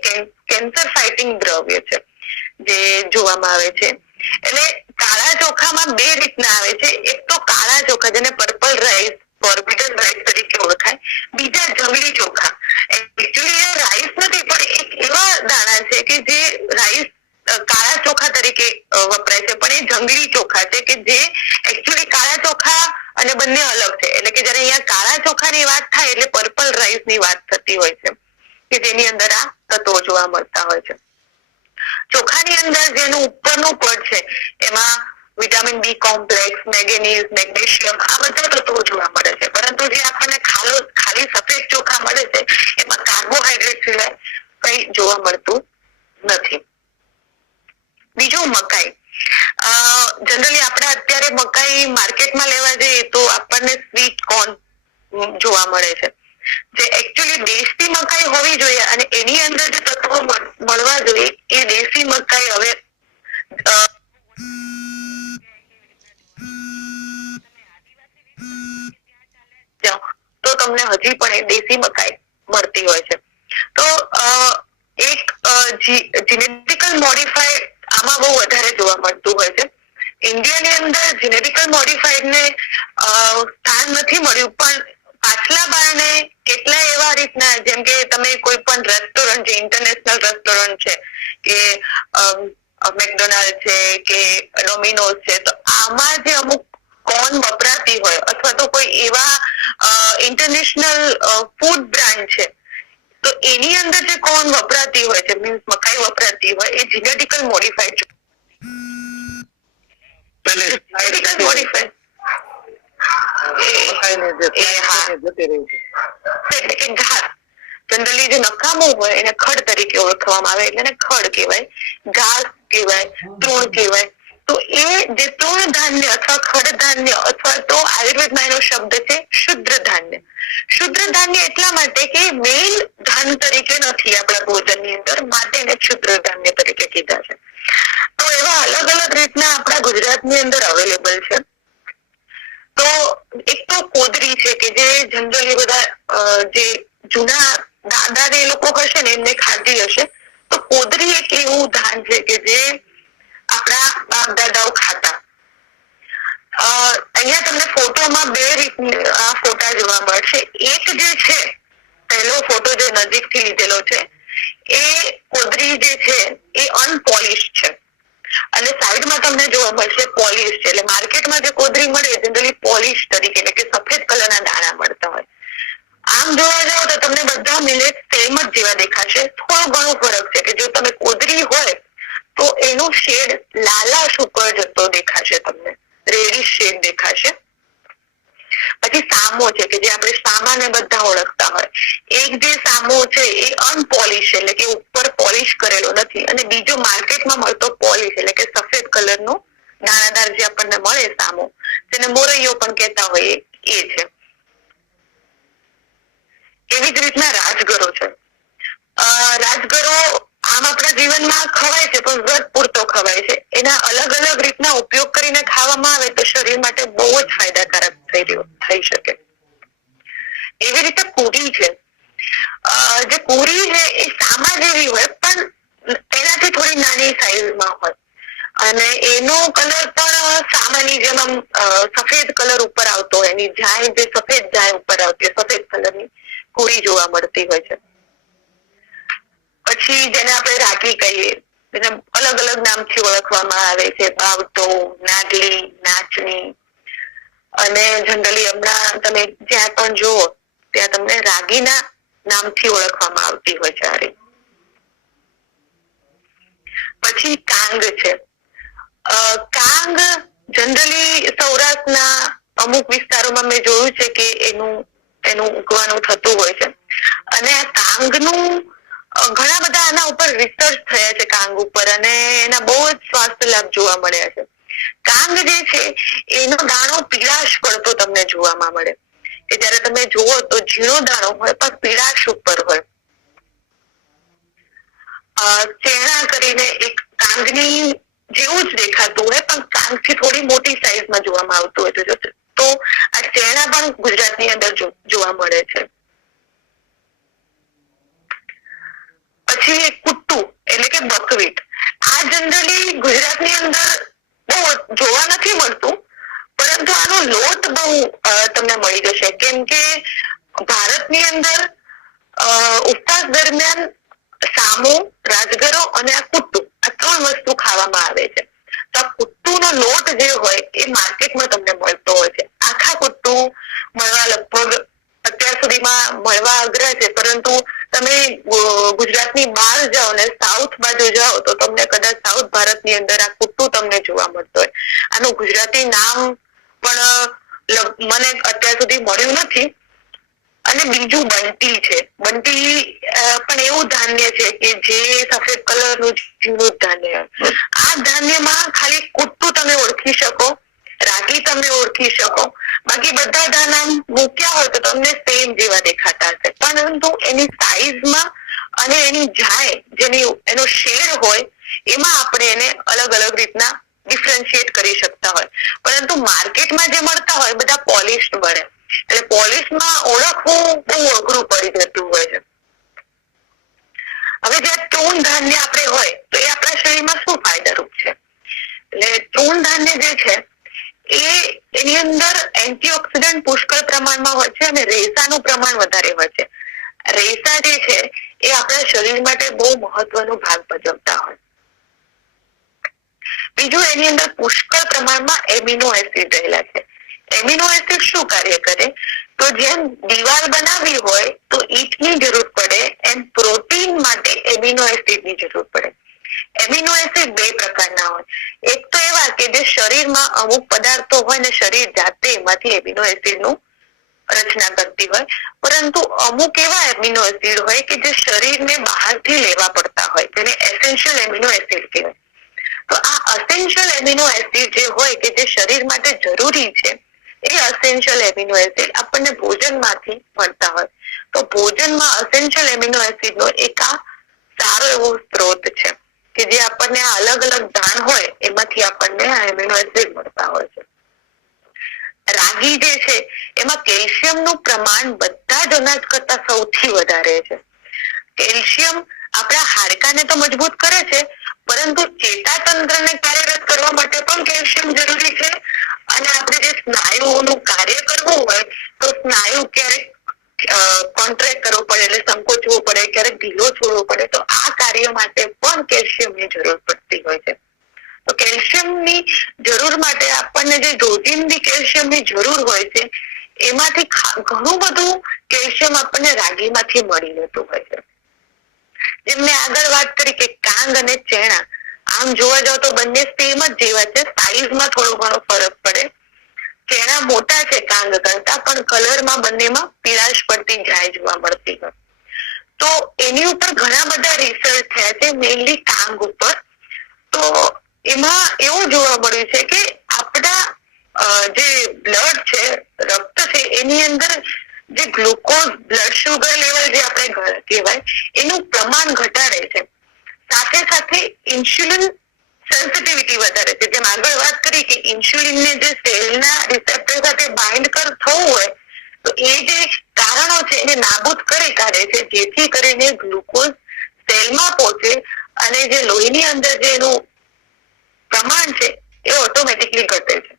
કેન્સર ફાઇટિંગ દ્રવ્ય છે જે જોવામાં આવે છે. એટલે કાળા ચોખામાં બે રીતના આવે છે. એક તો કાળા ચોખા જેને પર્પલ રાઈસ, ફોર્બિડન રાઈસ તરીકે ઓળખાય. બીજા જંગલી ચોખા. એકચ્યુઅલી એ રાઈસ નથી, પણ એક એવા દાણા છે કે જે રાઈસ કાળા ચોખા તરીકે વપરાય છે, પણ એ જંગલી ચોખા છે કે જે એકચ્યુઅલી કાળા ચોખા અને બંને અલગ છે. એટલે કે જયારે અહીંયા કાળા ચોખાની વાત થાય એટલે પર્પલ રાઈસ ની વાત થતી હોય છે, કે જેની અંદર આ તત્વો જોવા મળતા હોય છે. ચોખાની અંદર જેનું ઉપરનું પડ છે એમાં vitamin B complex, manganese, magnesium આ બધા તત્વો જોવા મળે છે. પરંતુ જે આપણને ખાલી સફેદ ચોખા મળે છે એમાં કાર્બોહાઈડ્રેટ સિવાય કઈ જોવા મળતું નથી. બીજું મકાઈ. જનરલી આપણે અત્યારે મકાઈ માર્કેટમાં લેવા જઈએ તો આપણને સ્વીટ કોર્ન જોવા મળે છે, જે એકચ્યુઅલી દેશી મકાઈ હોવી જોઈએ અને એની અંદર જે તત્વો મળવા જોઈએ એ દેશી મકાઈ હવે તો તમને હજી પણ એ દેશી મકાઈ મળતી હોય છે. મોડિફાઈડ ને સ્થાન નથી મળ્યું, પણ પાછલા બારણે કેટલા એવા રીતના, જેમ કે તમે કોઈ પણ રેસ્ટોરન્ટ છે, ઇન્ટરનેશનલ રેસ્ટોરન્ટ છે કે મેકડોનાલ્ડ છે કે ડોમિનોઝ છે, તો આમાં જે અમુક કોર્ન વપરાતી હોય અથવા તો કોઈ એવા ઇન્ટરનેશનલ ફૂડ બ્રાન્ડ છે, તો એની અંદર જે કોર્ન વપરાતી હોય છે, મીન્સ મકાઈ વપરાતી હોય, એ જીનેટિકલ મોડિફાઈડ મોડિફાઈડ એટલે કે ઘાસ જનરલી જે નકામું હોય એને ખડ તરીકે ઓળખવામાં આવે, એટલે એને ખડ કહેવાય, ઘાસ કહેવાય, તૃણ કહેવાય. તો એ જે તૃણ ધાન્ય અથવા ખડ ધાન્ય અથવા તો આયુર્વેદમાં એનો શબ્દ છે શુદ્ર ધાન્ય. શુદ્ર ધાન્ય એટલા માટે કે મેઇન ધાન તરીકે નથી આપણા ભોજનની અંદર, માટે એને શુદ્ર ધાન્ય તરીકે કીધા છે. તો એવા અલગ અલગ રીતના આપણા ગુજરાતની અંદર અવેલેબલ છે. તો એક તો કોદરી છે કે જે જનરલી બધા જે જૂના દાદા ને એ લોકો હશે ને એમને ખાધી હશે. તો કોદરી એક એવું ધાન છે કે જે આપણા બાપ દાદાઓ ખાતા. અહીંયા તમને ફોટોમાં બે રીતના ફોટા જોવા મળશે. એક જે છે પહેલો ફોટો જે નજીકથી લીધેલો છે એ કોદરી જે છે એ અનપોલિશ છે, અને સાઈડમાં તમને જોવા મળશે પોલિશ છે. એટલે માર્કેટમાં જે કોદરી મળે જનરલી પોલિશ તરીકે, એટલે કે સફેદ કલરના દાણા મળતા હોય. આમ જોવા જાવ તો તમને બધા મિલેટ સેમ જ જેવા દેખાશે. થોડો ઘણો ફરક છે કે જો તમે કોદરી હોય તો એનો શેડ લાલાશ ઉપર જતો દેખાશે, તમને રેડિશ શેડ દેખાશે. પછી સામો છે કે જે આપણે સામાને બધા ઓળખતા હોય, એક જે સામો છે એ અનપોલિશ એટલે કે ઉપર પોલિશ કરેલો નથી, અને બીજો માર્કેટમાં મળતો પોલિશ એટલે કે સફેદ કલરનો દાણાદાર જે આપણને મળે સામો, જેને મોરૈયો પણ કહેતા હોય, એ છે. એવી જ રીતના રાજગરો છે. રાજગરો આમ આપણા જીવનમાં ખવાય છે પણ વ્રત પૂરતો ખવાય છે. એના અલગ અલગ રીતના ઉપયોગ કરીને ખાવામાં આવે તો શરીર માટે બહુ જ ફાયદાકારક થઈ શકે. એવી રીતે પૂરી છે. જે પૂરી છે એ સામા જેવી હોય પણ એનાથી થોડી નાની સાઈઝમાં હોય, અને એનો કલર પણ સામાની જેમ આમ સફેદ કલર ઉપર આવતો હોય, એની જાય જે સફેદ જાય ઉપર આવતી હોય, સફેદ કલરની પૂરી જોવા મળતી હોય છે. પછી જેને આપણે રાગી કહીએ, એને અલગ અલગ નામથી ઓળખવામાં આવે છે, બાવટો, નાગલી, નાચની, અને જનરલી હમણાં તમે જ્યાં પણ જુઓ ત્યાં તમને રાગીના નામથી ઓળખવામાં આવતી હોય છે. આ પછી કાંગ છે. કાંગ જનરલી સૌરાષ્ટ્રના અમુક વિસ્તારોમાં મેં જોયું છે કે એનું ઉગવાનું થતું હોય છે, અને આ કાંગનું ઘણા બધા આના ઉપર રિસર્ચ થયા છે કાંગ ઉપર, અને એના બહુ જ સ્વાસ્થ્ય લાભ જોવા મળ્યા છે. કાંગ જે છે એનો દાણો પીળાશ પડતો તમને જોવામાં મળે, કે જયારે તમે જુઓ તો ઝીણો દાણો હોય પણ પીળાશ ઉપર હોય. ચેણા કરીને એક કાંગની જેવું જ દેખાતું હોય પણ કાંગથી થોડી મોટી સાઈઝમાં જોવામાં આવતું હોય છે. તો આ ચેણા પણ ગુજરાતની અંદર જોવા મળે છે. પછી કુટ્ટુ એટલે કે બકવીટ. આ જનરલી ગુજરાતની અંદર બહુ જોવા નથી મળતું, પરંતુ આનો લોટ બહુ તમને મળી જશે, કેમ કે ભારતની અંદર ઉપવાસ દરમિયાન સામો, રાજગરો અને આ કુટ્ટુ, આ ત્રણ વસ્તુ ખાવામાં આવે છે. તો આ કુટ્ટુનો લોટ જે હોય એ માર્કેટમાં તમને મળતો હોય છે. આખા કુટ્ટુ મળવા લગભગ અત્યાર સુધીમાં મળવા અઘરા છે, પરંતુ તમે ગુજરાતની બહાર જાઓ ને સાઉથ બાજુ જાઓ તો તમને કદાચ સાઉથ ભારતની અંદર આ કુટ્ટુ તમને જોવા મળતો હોય. આનું ગુજરાતી નામ પણ મને અત્યાર સુધી મળ્યું નથી. અને બીજું બંટી છે. બંટી પણ એવું ધાન્ય છે કે જે સફેદ કલરનું ઝીણું ધાન્ય. આ ધાન્યમાં ખાલી કુટ્ટુ તમે ઓળખી શકો, રાગી તમે ઓળખી શકો, બાકી બધા દાણા મૂક્યા હોય તો તમને સેમ જેવા દેખાતા હશે, પરંતુ એની સાઈઝમાં અને એની જાય જેની એનો શેડ હોય એમાં આપણે એને અલગ અલગ રીતના ડિફરન્શિએટ કરી શકતા હોય. પરંતુ માર્કેટમાં જે મળતા હોય બધા પોલિશ મળે, એટલે પોલિશમાં ઓળખવું બહુ અઘરું પડી જતું હોય છે. હવે જે તૃણ ધાન્ય આપણે હોય તો એ આપણા શરીરમાં શું ફાયદારૂપ છે? એટલે તૃણ ધાન્ય જે છે એ એની અંદર એન્ટીઓક્સિડન્ટ પુષ્કળ પ્રમાણમાં હોય છે અને રેસાનું પ્રમાણ વધારે હોય છે. રેસા જે છે એ આપણા શરીર માટે બહુ મહત્વનો ભાગ ભજવતા હોય. બીજું, એની અંદર પુષ્કળ પ્રમાણમાં એમિનો એસિડ રહેલા છે. એમિનો એસિડ શું કાર્ય કરે? તો જેમ દીવાલ બનાવવી હોય તો ઈંટની જરૂર પડે, એમ પ્રોટીન માટે એમિનો એસિડની જરૂર પડે. એમિનો એસિડ બે પ્રકારના હોય. એક તો એવા કે જે શરીરમાં અમુક પદાર્થો હોય ને શરીર જાતે એમાંથી એમિનો એસિડનું રચના કરતી હોય, પરંતુ અમુક એવા એમિનો એસિડ હોય કે જે શરીરને બહારથી લેવા પડતા હોય, જેને એસેન્શિયલ એમિનો એસિડ કહેવાય. તો આ એસેન્શિયલ એમિનો એસિડ જે હોય કે જે શરીર માટે જરૂરી છે, એ એસેન્શિયલ એમિનો એસિડ આપણને ભોજનમાંથી મળતા હોય. તો ભોજનમાં એસેન્શિયલ એમિનો એસિડનો એક આ સારો એવો સ્ત્રોત છે કે જે આપણને આ અલગ અલગ ધાન હોય એમાંથી આપણને આ એમિનો એસિડ મળતા હોય છે. રાગી જે છે એમાં કેલ્શિયમનું પ્રમાણ બધા જ અનાજ કરતા સૌથી વધારે છે. કેલ્શિયમ આપણા હાડકાને તો મજબૂત કરે છે, પરંતુ ચેતાતંત્રને કાર્યરત કરવા માટે પણ કેલ્શિયમ જરૂરી છે. અને આપણે જે સ્નાયુઓનું કાર્ય કરવું હોય તો સ્નાયુ ક્યારેક કોન્ટ્રેક્ટ કરવો પડે એટલે સંકોચવું પડે, ક્યારેક ઢીલો છોડવો પડે, તો આ કાર્ય માટે પણ કેલ્શિયમની જરૂર પડતી હોય છે. તો કેલ્શિયમની જરૂર માટે આપણને જે રોજિંદી કેલ્શિયમની જરૂર હોય છે એમાંથી ઘણું બધું કેલ્શિયમ આપણને રાગીમાંથી મળી લેતું હોય છે. જેમ મેં આગળ વાત કરી કે કાંગ અને ચેણા, આમ જોવા જાવ તો બંને સેમ જ જેવા છે, સાઈઝમાં થોડો ઘણો ફરક પડે. ચેણા મોટા છે કાંગ કરતા, પણ કલરમાં બંનેમાં પીળાશ પડતી જાય જોવા મળતી હોય. તો એની ઉપર ઘણા બધા રિસર્ચ થયા છે, મેઇનલી કાંગ ઉપર. તો એમાં એવું જોવા મળ્યું છે કે આપણા જે બ્લડ છે, રક્ત છે, એની અંદર જે ગ્લુકોઝ બ્લડ શુગર લેવલ જે આપણે કહેવાય એનું પ્રમાણ ઘટાડે છે. સાથે સાથે ઇન્સ્યુલિન સેન્સિટિવિટી વધારે છે. જેમ આગળ વાત કરી કે ઇન્સ્યુલિનને જે સેલના રિસેપ્ટર સાથે બાઇન્ડ થવું હોય તો એ જે કારણો છે એને નાબૂદ કરી કાઢે છે, જેથી કરીને ગ્લુકોઝ સેલમાં પહોંચે અને જે લોહીની અંદર જે એનું પ્રમાણ છે એ ઓટોમેટિકલી ઘટે છે.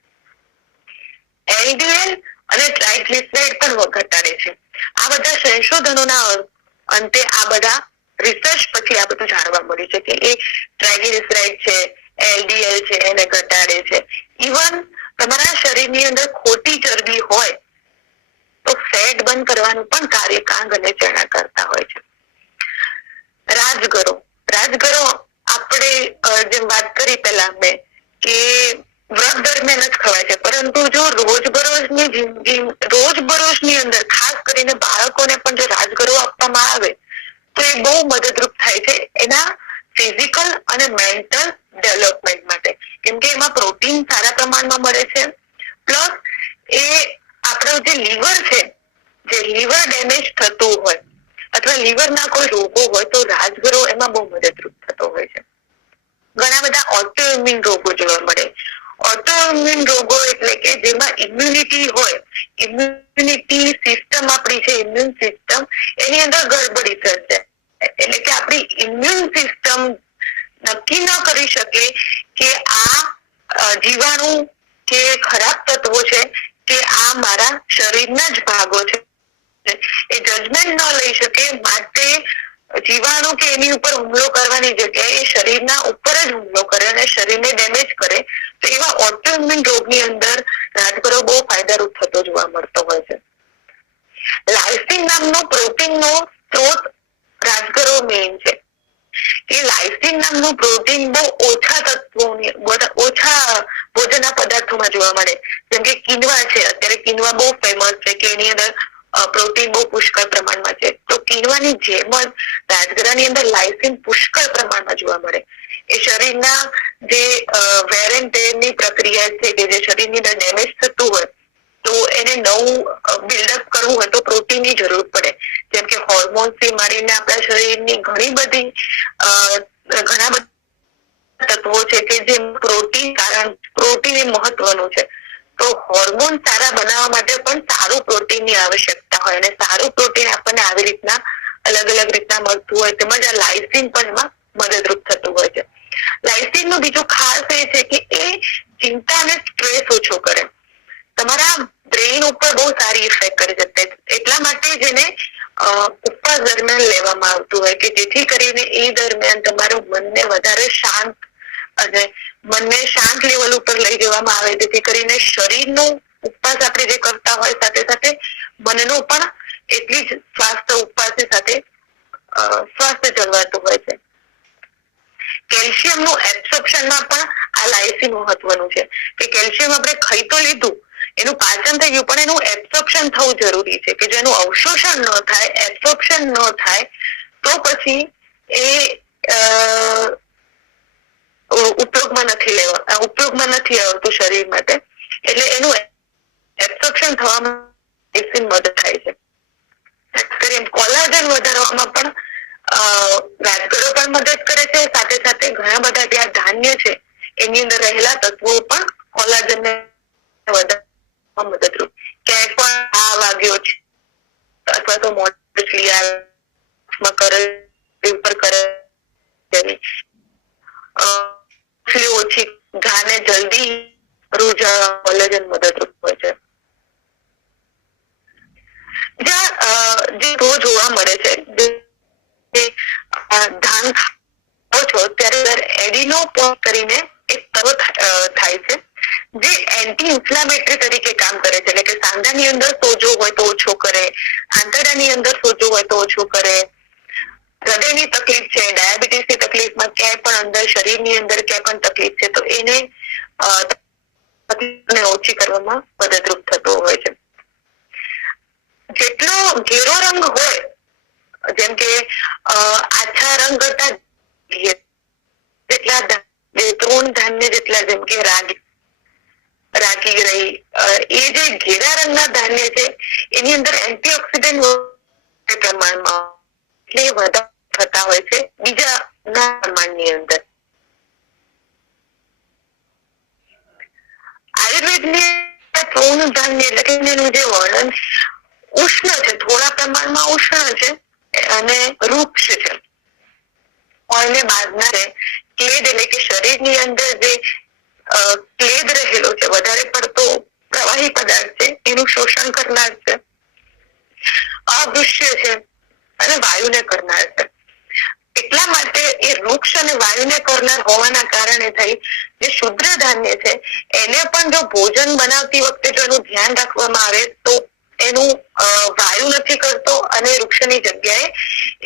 એલડીએલ અને ટ્રાઇગ્લિસરાઇડ પણ ઘટાડે છે. આ બધા સંશોધનોના અંતે આ બધા રિસર્ચ પછી આ બધું જાણવા મળ્યું છે કે એ ટ્રાઇગ્લિસરાઇડ છે, એલડીએલ છે, એને ઘટાડે છે. ઇવન તમારા શરીરની અંદર ખોટી ચરબી હોય તો ફેટ બંધ કરવાનું પણ કાર્ય કાંગ અને ચણા કરતા હોય છે. રાજગરો આપણે જેમ વાત કરી પેલા મેં કે વ્રત દરમિયાન જ ખવાય છે, પરંતુ જો રોજબરોજની અંદર ખાસ કરીને બાળકોને પણ જો રાજગરો આપવામાં આવે તો એ બહુ મદદરૂપ થાય છે એના ફિઝિકલ અને મેન્ટલ ડેવલપમેન્ટ માટે, કેમ કે એમાં પ્રોટીન સારા પ્રમાણમાં મળે છે. પ્લસ એ આપણું જે લીવર છે, જે લીવર ડેમેજ થતું હોય અથવા લીવરના કોઈ રોગો હોય તો રાજગરો એમાં બહુ મદદરૂપ થતો હોય છે. ઘણા બધા ઓટોઇમ્યુન રોગો જોવા મળે. ઓટોઇમ્યુન રોગો એટલે કે જેમાં ઇમ્યુનિટી હોય, ઇમ્યુનિટી સિસ્ટમ આપણી છે, ઇમ્યુન સિસ્ટમ એની અંદર ગડબડી સર્જાય. એટલે કે આપણી ઇમ્યુન સિસ્ટમ નક્કી ન કરી શકે કે આ જીવાણુ કે ખરાબ તત્વો છે કે આ મારા શરીરના જ ભાગો છે, એ જજમેન્ટ ન લઈ શકે, માટે જીવાણુ કે એની ઉપર હુમલો કરવાની જગ્યાએ શરીરના ઉપર જ હુમલો કરે અને શરીરને ડેમેજ કરે. તો એવા ઓટોઇમ્યુન રોગની અંદર રાજગરો બહુ ફાયદારૂપ થતો જોવા મળતો હોય છે. લાઇસિન નામનો પ્રોટીનનો સ્ત્રોત રાજગરો મેઇન છે. કે લાઇસિન નામનું પ્રોટીન બહુ ઓછા તત્વોની ઓછા ભોજનના પદાર્થોમાં જોવા મળે. જેમ કે કિનવા છે, અત્યારે કિનવા બહુ ફેમસ છે કે એની અંદર પ્રોટીન બહુ પુષ્કળ પ્રમાણમાં છે. તો કિનવાની જેમ જ રાજગરાની અંદર લાઇસિન પુષ્કળ પ્રમાણમાં જોવા મળે. એ શરીરના જે વેર એન્ડ ટેરની પ્રક્રિયા છે કે જે શરીરની અંદર ડેમેજ થતું હોય તો એને નવું બિલ્ડઅપ કરવું હોય તો પ્રોટીનની જરૂર પડે. જેમ કે હોર્મોન્સથી માંડીને આપણા શરીરની ઘણા બધા તત્વો છે કે જે પ્રોટીન એ મહત્વનું છે. તો હોર્મોન સારા બનાવવા માટે પણ સારું પ્રોટીનની આવશ્યકતા હોય અને સારું પ્રોટીન આપણને આવી રીતના અલગ અલગ રીતના મળતું હોય, તેમજ આ લાઇસિન પણ એમાં મદદરૂપ થતું હોય છે. લાઇસિનનું બીજું ખાસ એ છે કે એ ચિંતા અને સ્ટ્રેસ ઓછો કરે. લેવામાં આવતું હોય કે જેથી કરીને એ દરમિયાન તમારું મનને વધારે શાંત અને મનને શાંત લેવલ ઉપર લઈ જવામાં આવે, જેથી કરીને શરીરનો ઉપવાસ આપણે જે કરતા હોય સાથે સાથે મનનો પણ એટલી જ સ્વાસ્થ્ય ઉપવાસની સાથે સ્વાસ્થ્ય જળવાતું હોય છે. કેલ્શિયમનું એબ્સોર્પ્શનમાં પણ આ લાયસી મહત્વનું છે કે કેલ્શિયમ આપણે ખાઈ તો લીધું, એનું પાચન થઈ ગયું, પણ એનું એબ્સોર્પ્શન થવું જરૂરી છે કે જેનું અવશોષણ ન થાય, એબ્સોર્પ્શન ન થાય તો પછી એ ઉપયોગમાં નથી આવતું શરીર માટે. એટલે એનું એબ્સોર્પ્શન થવામાં મદદ થાય છે. કોલાજન વધારવામાં પણ રાજગરો પણ મદદ કરે છે, સાથે સાથે ઘણા બધા ત્યાં ધાન્ય છે એની અંદર રહેલા તત્વો પણ કોલાજનને વધારવામાં મદદરૂપ. ક્યાંય પણ આ વાગ્યો છે અથવા તો ઓછી ઘાને જલ્દી રૂઝાવા કોલેજન મદદરૂપ હોય છે. જે જોવા મળે છે ધાન ખાઓ છો ત્યારે એડિનો પોઝ કરીને એક તત્વ થાય છે જે એન્ટી ઇન્ફ્લામેટરી તરીકે કામ કરે છે. એટલે કે સાંધાની અંદર સોજો હોય તો ઓછો કરે, આંતરડાની અંદર સોજો હોય તો ઓછો કરે, હૃદયની તકલીફ છે, ડાયાબિટીસની તકલીફમાં ક્યાંય પણ અંદર શરીરની અંદર ક્યાંય પણ તકલીફ છે તો એને ઓછી કરવામાં મદદરૂપ થતો હોય છે. જેટલો ઘેરો રંગ હોય, જેમ કે આછા રંગ કરતા જેટલા તૃણ ધાન્ય જેટલા, જેમ કે રાગી રહી, એ જે ઘેરા રંગના ધાન્ય છે એની અંદર એન્ટીઓક્સિડન્ટ પ્રમાણમાં એટલે વધારે થતા હોય છે બીજા પ્રમાણની અંદર. આયુર્વેદની તૃણ ધાન્ય એટલે કે એનું જે વર્ણન ઉષ્ણ છે, થોડા પ્રમાણમાં ઉષ્ણ છે અને વૃક્ષ છે. અને બાદના છે ક્લેદ એટલે કે શરીરની અંદર જે ક્લેદ રહેલો છે, વધારે પડતો પ્રવાહી પદાર્થ છે એનું શોષણ કરનાર છે, અદૃશ્ય છે અને વાયુને કરનાર છે. એટલા માટે એ વૃક્ષ અને વાયુને કરનાર હોવાના કારણે થઈ જે શુદ્ર ધાન્ય છે એને પણ જો ભોજન બનાવતી વખતે જો એનું ધ્યાન રાખવામાં આવે તો એનું વાયુ નથી કરતો અને વૃક્ષની જગ્યાએ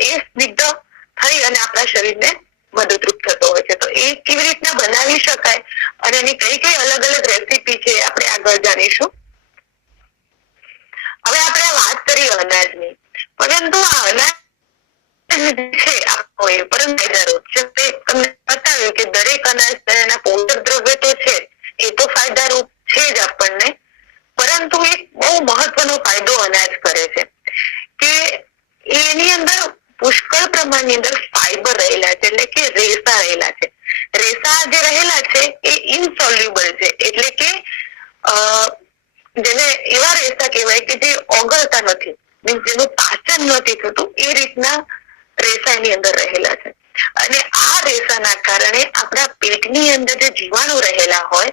એ સ્નિગ્ધ થઈ અને આપણા શરીરને મદદરૂપ થતો હોય છે. તો એ કેવી રીતના બનાવી શકાય અને એની કઈ કઈ અલગ અલગ રેસીપી છે આપણે આગળ જાણીશું. હવે આપણે વાત કરી અનાજની, પરંતુ આ અનાજ છે તમને બતાવ્યું કે દરેક અનાજ એના પોષક દ્રવ્ય તો છે, એ તો ફાયદારૂપ છે જ આપણને, પરંતુ એક બહુ મહત્વનો ફાયદો અનાજ કરે છે કે એની અંદર પુષ્કળ પ્રમાણની અંદર ફાઈબર રહેલા છે, એટલે કે રેસા રહેલા છે. રેસા જે રહેલા છે એ ઇનસોલ્યુબલ છે, એટલે કે જેને એવા રેસા કહેવાય કે જે ઓગળતા નથી, મીન્સ જેનું પાચન નથી થતું, એ રીતના રેસા એની અંદર રહેલા છે. અને આ રેસાના કારણે આપણા પેટની અંદર જે જીવાણુ રહેલા હોય,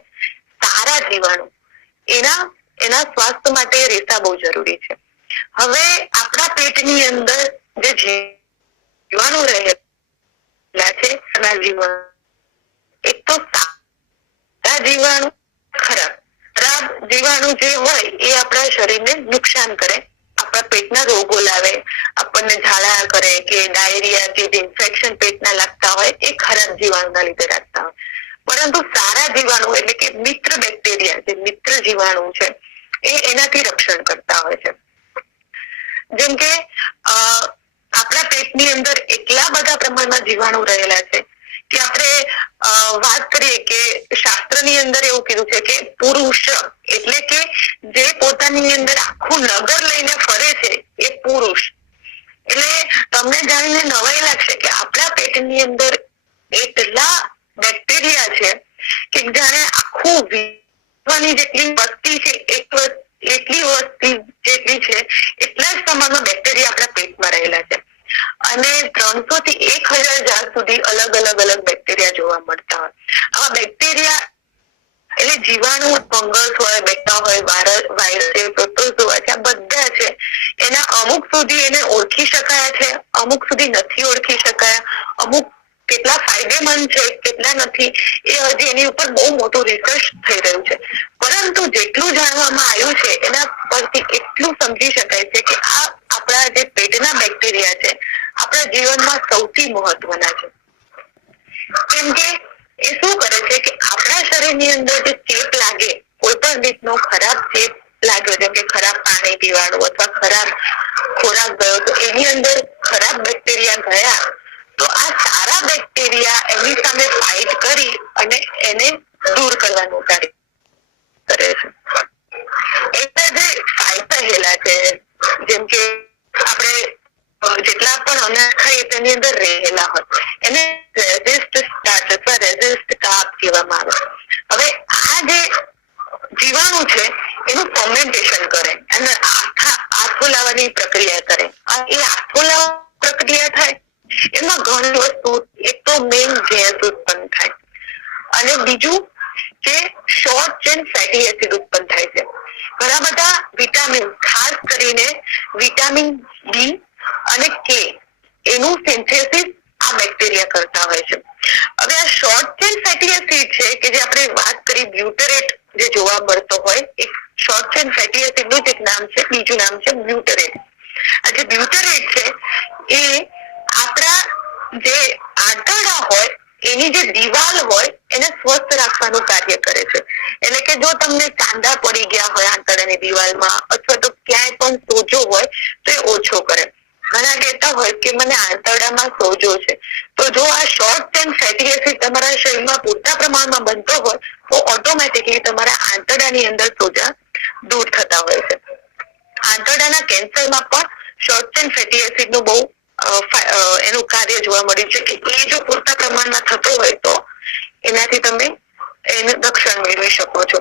સારા જીવાણુ, એના સ્વાસ્થ્ય માટે રેસા બહુ જરૂરી છે. હવે આપણા પેટની અંદર જે જીવાણુ રહેલા છે, એક તો સારા જીવાણુ, ખરાબ જીવાણુ જે હોય એ આપણા શરીરને નુકસાન કરે, આપણા પેટના રોગો લાવે, આપણને ઝાડા કરે કે ડાયરિયા કે જે ઇન્ફેક્શન પેટના લાગતા હોય એ ખરાબ જીવાણુના લીધે લાગતા હોય. પરંતુ સારા જીવાણુ એટલે કે મિત્ર બેક્ટેરિયા, જે મિત્ર જીવાણુ છે એ એનાથી રક્ષણ કરતા હોય છે. જેમ કે આપણા પેટની અંદર એટલા બધા પ્રમાણમાં જીવાણુ રહેલા છે કે આપણે વાત કરીએ કે શાસ્ત્રની અંદર એવું કીધું છે કે પુરુષ એટલે કે જે પોતાની અંદર આખું નગર લઈને ફરે છે એ પુરુષ. એટલે તમને જાણીને નવાઈ લાગશે કે આપણા પેટની અંદર એટલા બેક્ટેરિયા છે કે જાણે આખું વિશ્વની જેટલી વસ્તી છે એટલી વસ્તી જેટલી છે એટલા જ પ્રમાણમાં બેક્ટેરિયા આપણા પેટમાં રહેલા છે. અને 300 થી 1000 જાત સુધી અલગ અલગ બેક્ટેરિયા જોવા મળતા હોય. આવા બેક્ટેરિયા એટલે જીવાણુ, ફંગસ હોય, બેક્ટેરિયા હોય, વાયરસ, પ્રોટોઝોઆ છે, આ બધા છે એના અમુક સુધી એને ઓળખી શકાય છે, અમુક સુધી નથી ઓળખી શકાયા, અમુક કેટલા ફાયદેમંદ છે, કેટલા નથી, એ હજી એની ઉપર બહુ મોટું રિસર્ચ થઈ રહ્યું છે. પરંતુ જેટલું જાણવામાં આવ્યું છે એના પરથી એટલું સમજી શકાય છે કે આ આપણા જે પેટના બેક્ટેરિયા છે આપણા જીવનમાં સૌથી મહત્વના છે. કેમ કે એ શું કરે છે કે આપણા શરીરની અંદર જે ચેપ લાગે, કોઈ પણ રીતનો ખરાબ ચેપ લાગ્યો, જેમ કે ખરાબ પાણી પીવાનું અથવા ખરાબ ખોરાક ગયો, તો એની અંદર ખરાબ બેક્ટેરિયા ગયા, તો આ સારા બેક્ટેરિયા એની સામે ફાઇટ કરી અને એને દૂર કરવાનું કાર્ય કરે છે. એટલે જે ફાયદા રહેલા છે, જેમ કે આપણે જેટલા પણ અનાજ ખાઈએ તેની અંદર રહેલા હોય એને રેઝિસ્ટ સ્ટાર્ચ અથવા રેઝિસ્ટ કાર્બ કહેવામાં આવે. હવે આ જે જીવાણુ છે એનું ફર્મેન્ટેશન કરે અને આથો લાવવાની પ્રક્રિયા કરે. એ આથો લાવવાની પ્રક્રિયા થાય એમાં ઘણી વસ્તુ, એક તો મેઇન ગેસ ઉત્પન્ન થાય અને બીજું કે શોર્ટ ચેન ફેટી એસિડ ઉત્પન્ન થાય છે. ઘણા બધા વિટામિન, ખાસ કરીને વિટામિન બી અને કે એનું સિન્થેસિસ આ બેક્ટેરિયા કરતા હોય છે. હવે આ શોર્ટ ચેન ફેટી એસિડ છે કે જે આપણે વાત કરી બ્યુટરેટ જે જોવા મળતો હોય, એક શોર્ટ ચેન ફેટી એસિડ નું જ એક નામ છે, બીજું નામ છે બ્યુટરેટ. આ જે બ્યુટરેટ છે એ આપણા જે આંતરડા હોય એની જે દિવાલ હોય એને સ્વસ્થ રાખવાનું કાર્ય કરે છે. એટલે કે જો તમને ચાંદા પડી ગયા હોય આંતરડાની દિવાલમાં અથવા તો ક્યાંય પણ સોજો હોય તો એ ઓછો કરે. ઘણા કહેતા હોય કે મને આંતરડામાં સોજો છે, તો જો આ શોર્ટ ચેન ફેટી એસિડ તમારા શરીરમાં પૂરતા પ્રમાણમાં બનતો હોય તો ઓટોમેટિકલી તમારા આંતરડાની અંદર સોજા દૂર થતા હોય છે. આંતરડાના કેન્સરમાં પણ શોર્ટ ચેન ફેટી એસિડ નું બહુ એનું કાર્ય જોવા મળ્યું છે કે એ જો પૂરતા પ્રમાણમાં થતો હોય તો એનાથી તમે એનું રક્ષણ મેળવી શકો છો.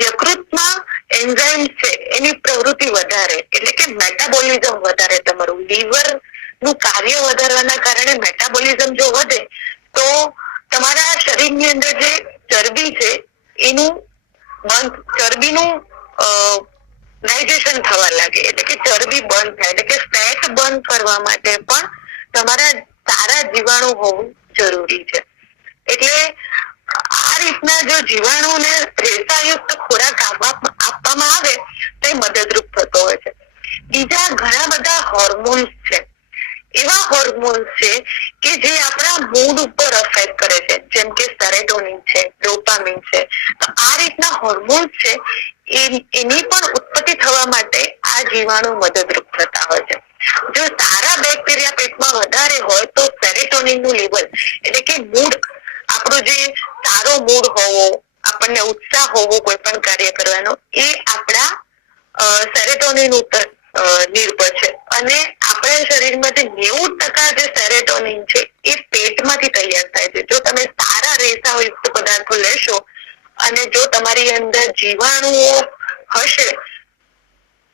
યકૃતમાં એન્ઝાઇમ છે એની પ્રવૃત્તિ વધારે, એટલે કે મેટાબોલિઝમ વધારે. તમારું લીવર નું કાર્ય વધારવાના કારણે મેટાબોલિઝમ જો વધે તો તમારા શરીરની અંદર જે ચરબી છે એનું ચરબીનું ડાયજેશન થવા લાગે, એટલે કે ચરબી બંધ થાય, એટલે કે ફેટ બંધ કરવા માટે પણ તમારા સારા જીવાણુ હોવું જરૂરી છે. એટલે આ રીતના જો જીવાણુને રેસાયુક્ત ખોરાક આપવામાં આવે તો એ મદદરૂપ થતો હોય છે. બીજા ઘણા બધા હોર્મોન્સ છે, એવા હોર્મોન્સ છે કે જે આપણા મૂડ ઉપર અસર કરે છે, જેમ કે સેરેટોનિન છે, ડોપામિન છે. તો આ રીતના હોર્મોન્સ છે એની પણ ઉત્પત્તિ થવા માટે આ જીવાણુ મદદરૂપ થતા હોય છે. જો સારા બેક્ટેરિયા પેટમાં વધારે હોય તો સેરેટોનિન નું લેવલ, એટલે કે મૂડ, આપણું જે સારો મૂડ હોવો, આપણને ઉત્સાહ હોવો કોઈ પણ કાર્ય કરવાનો, એ આપણા સેરેટોનિન ઉપર નિર્ભર છે. અને આપણા શરીરમાં જે 90% જે સેરેટોનિન છે એ પેટમાંથી તૈયાર થાય છે. જો તમે સારા રેસાયુક્ત પદાર્થો લેશો અને જો તમારી અંદર જીવાણુઓ હશે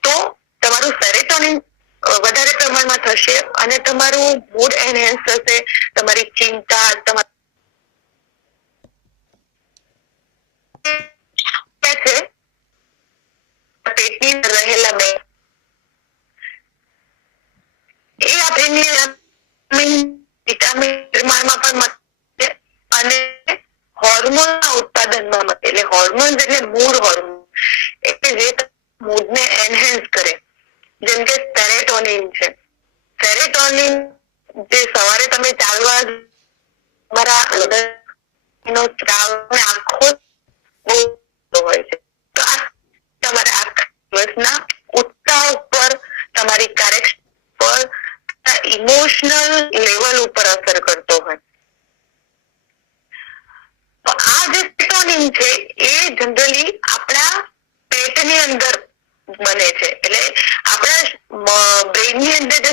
તો તમારું સેરેટોનિન વધારે પ્રમાણમાં થશે અને તમારું મૂડ એનહેન્સ થશે, તમારી ચિંતા, તમારી પેટની અંદર રહેલા બે એ આપણી વિટામિન નિર્માણમાં પણ મદદ અને હોર્મોનના ઉત્પાદનમાં મદદ. એટલે હોર્મોન એટલે મૂડ હોર્મોન, એટલે જે મૂડને એનહેન્સ કરે, જેમ કે સેરેટોનિન છે. સેરેટોનિન જે સવારે તમે ચાલવા તમારા હૃદયનો સ્ત્રાવ આખો હોય છે, તો આ તમારા આખા દિવસના ઉત્સાહ ઉપર, તમારી કાર્યક્ષમતા પર, ઇમોશનલ લેવલ ઉપર અસર કરતો હોય. તો આ જે સેરેટોનિન છે એ જનરલી આપણા પેટની અંદર બને છે. એટલે આપણા બ્રેઇનની અંદર જે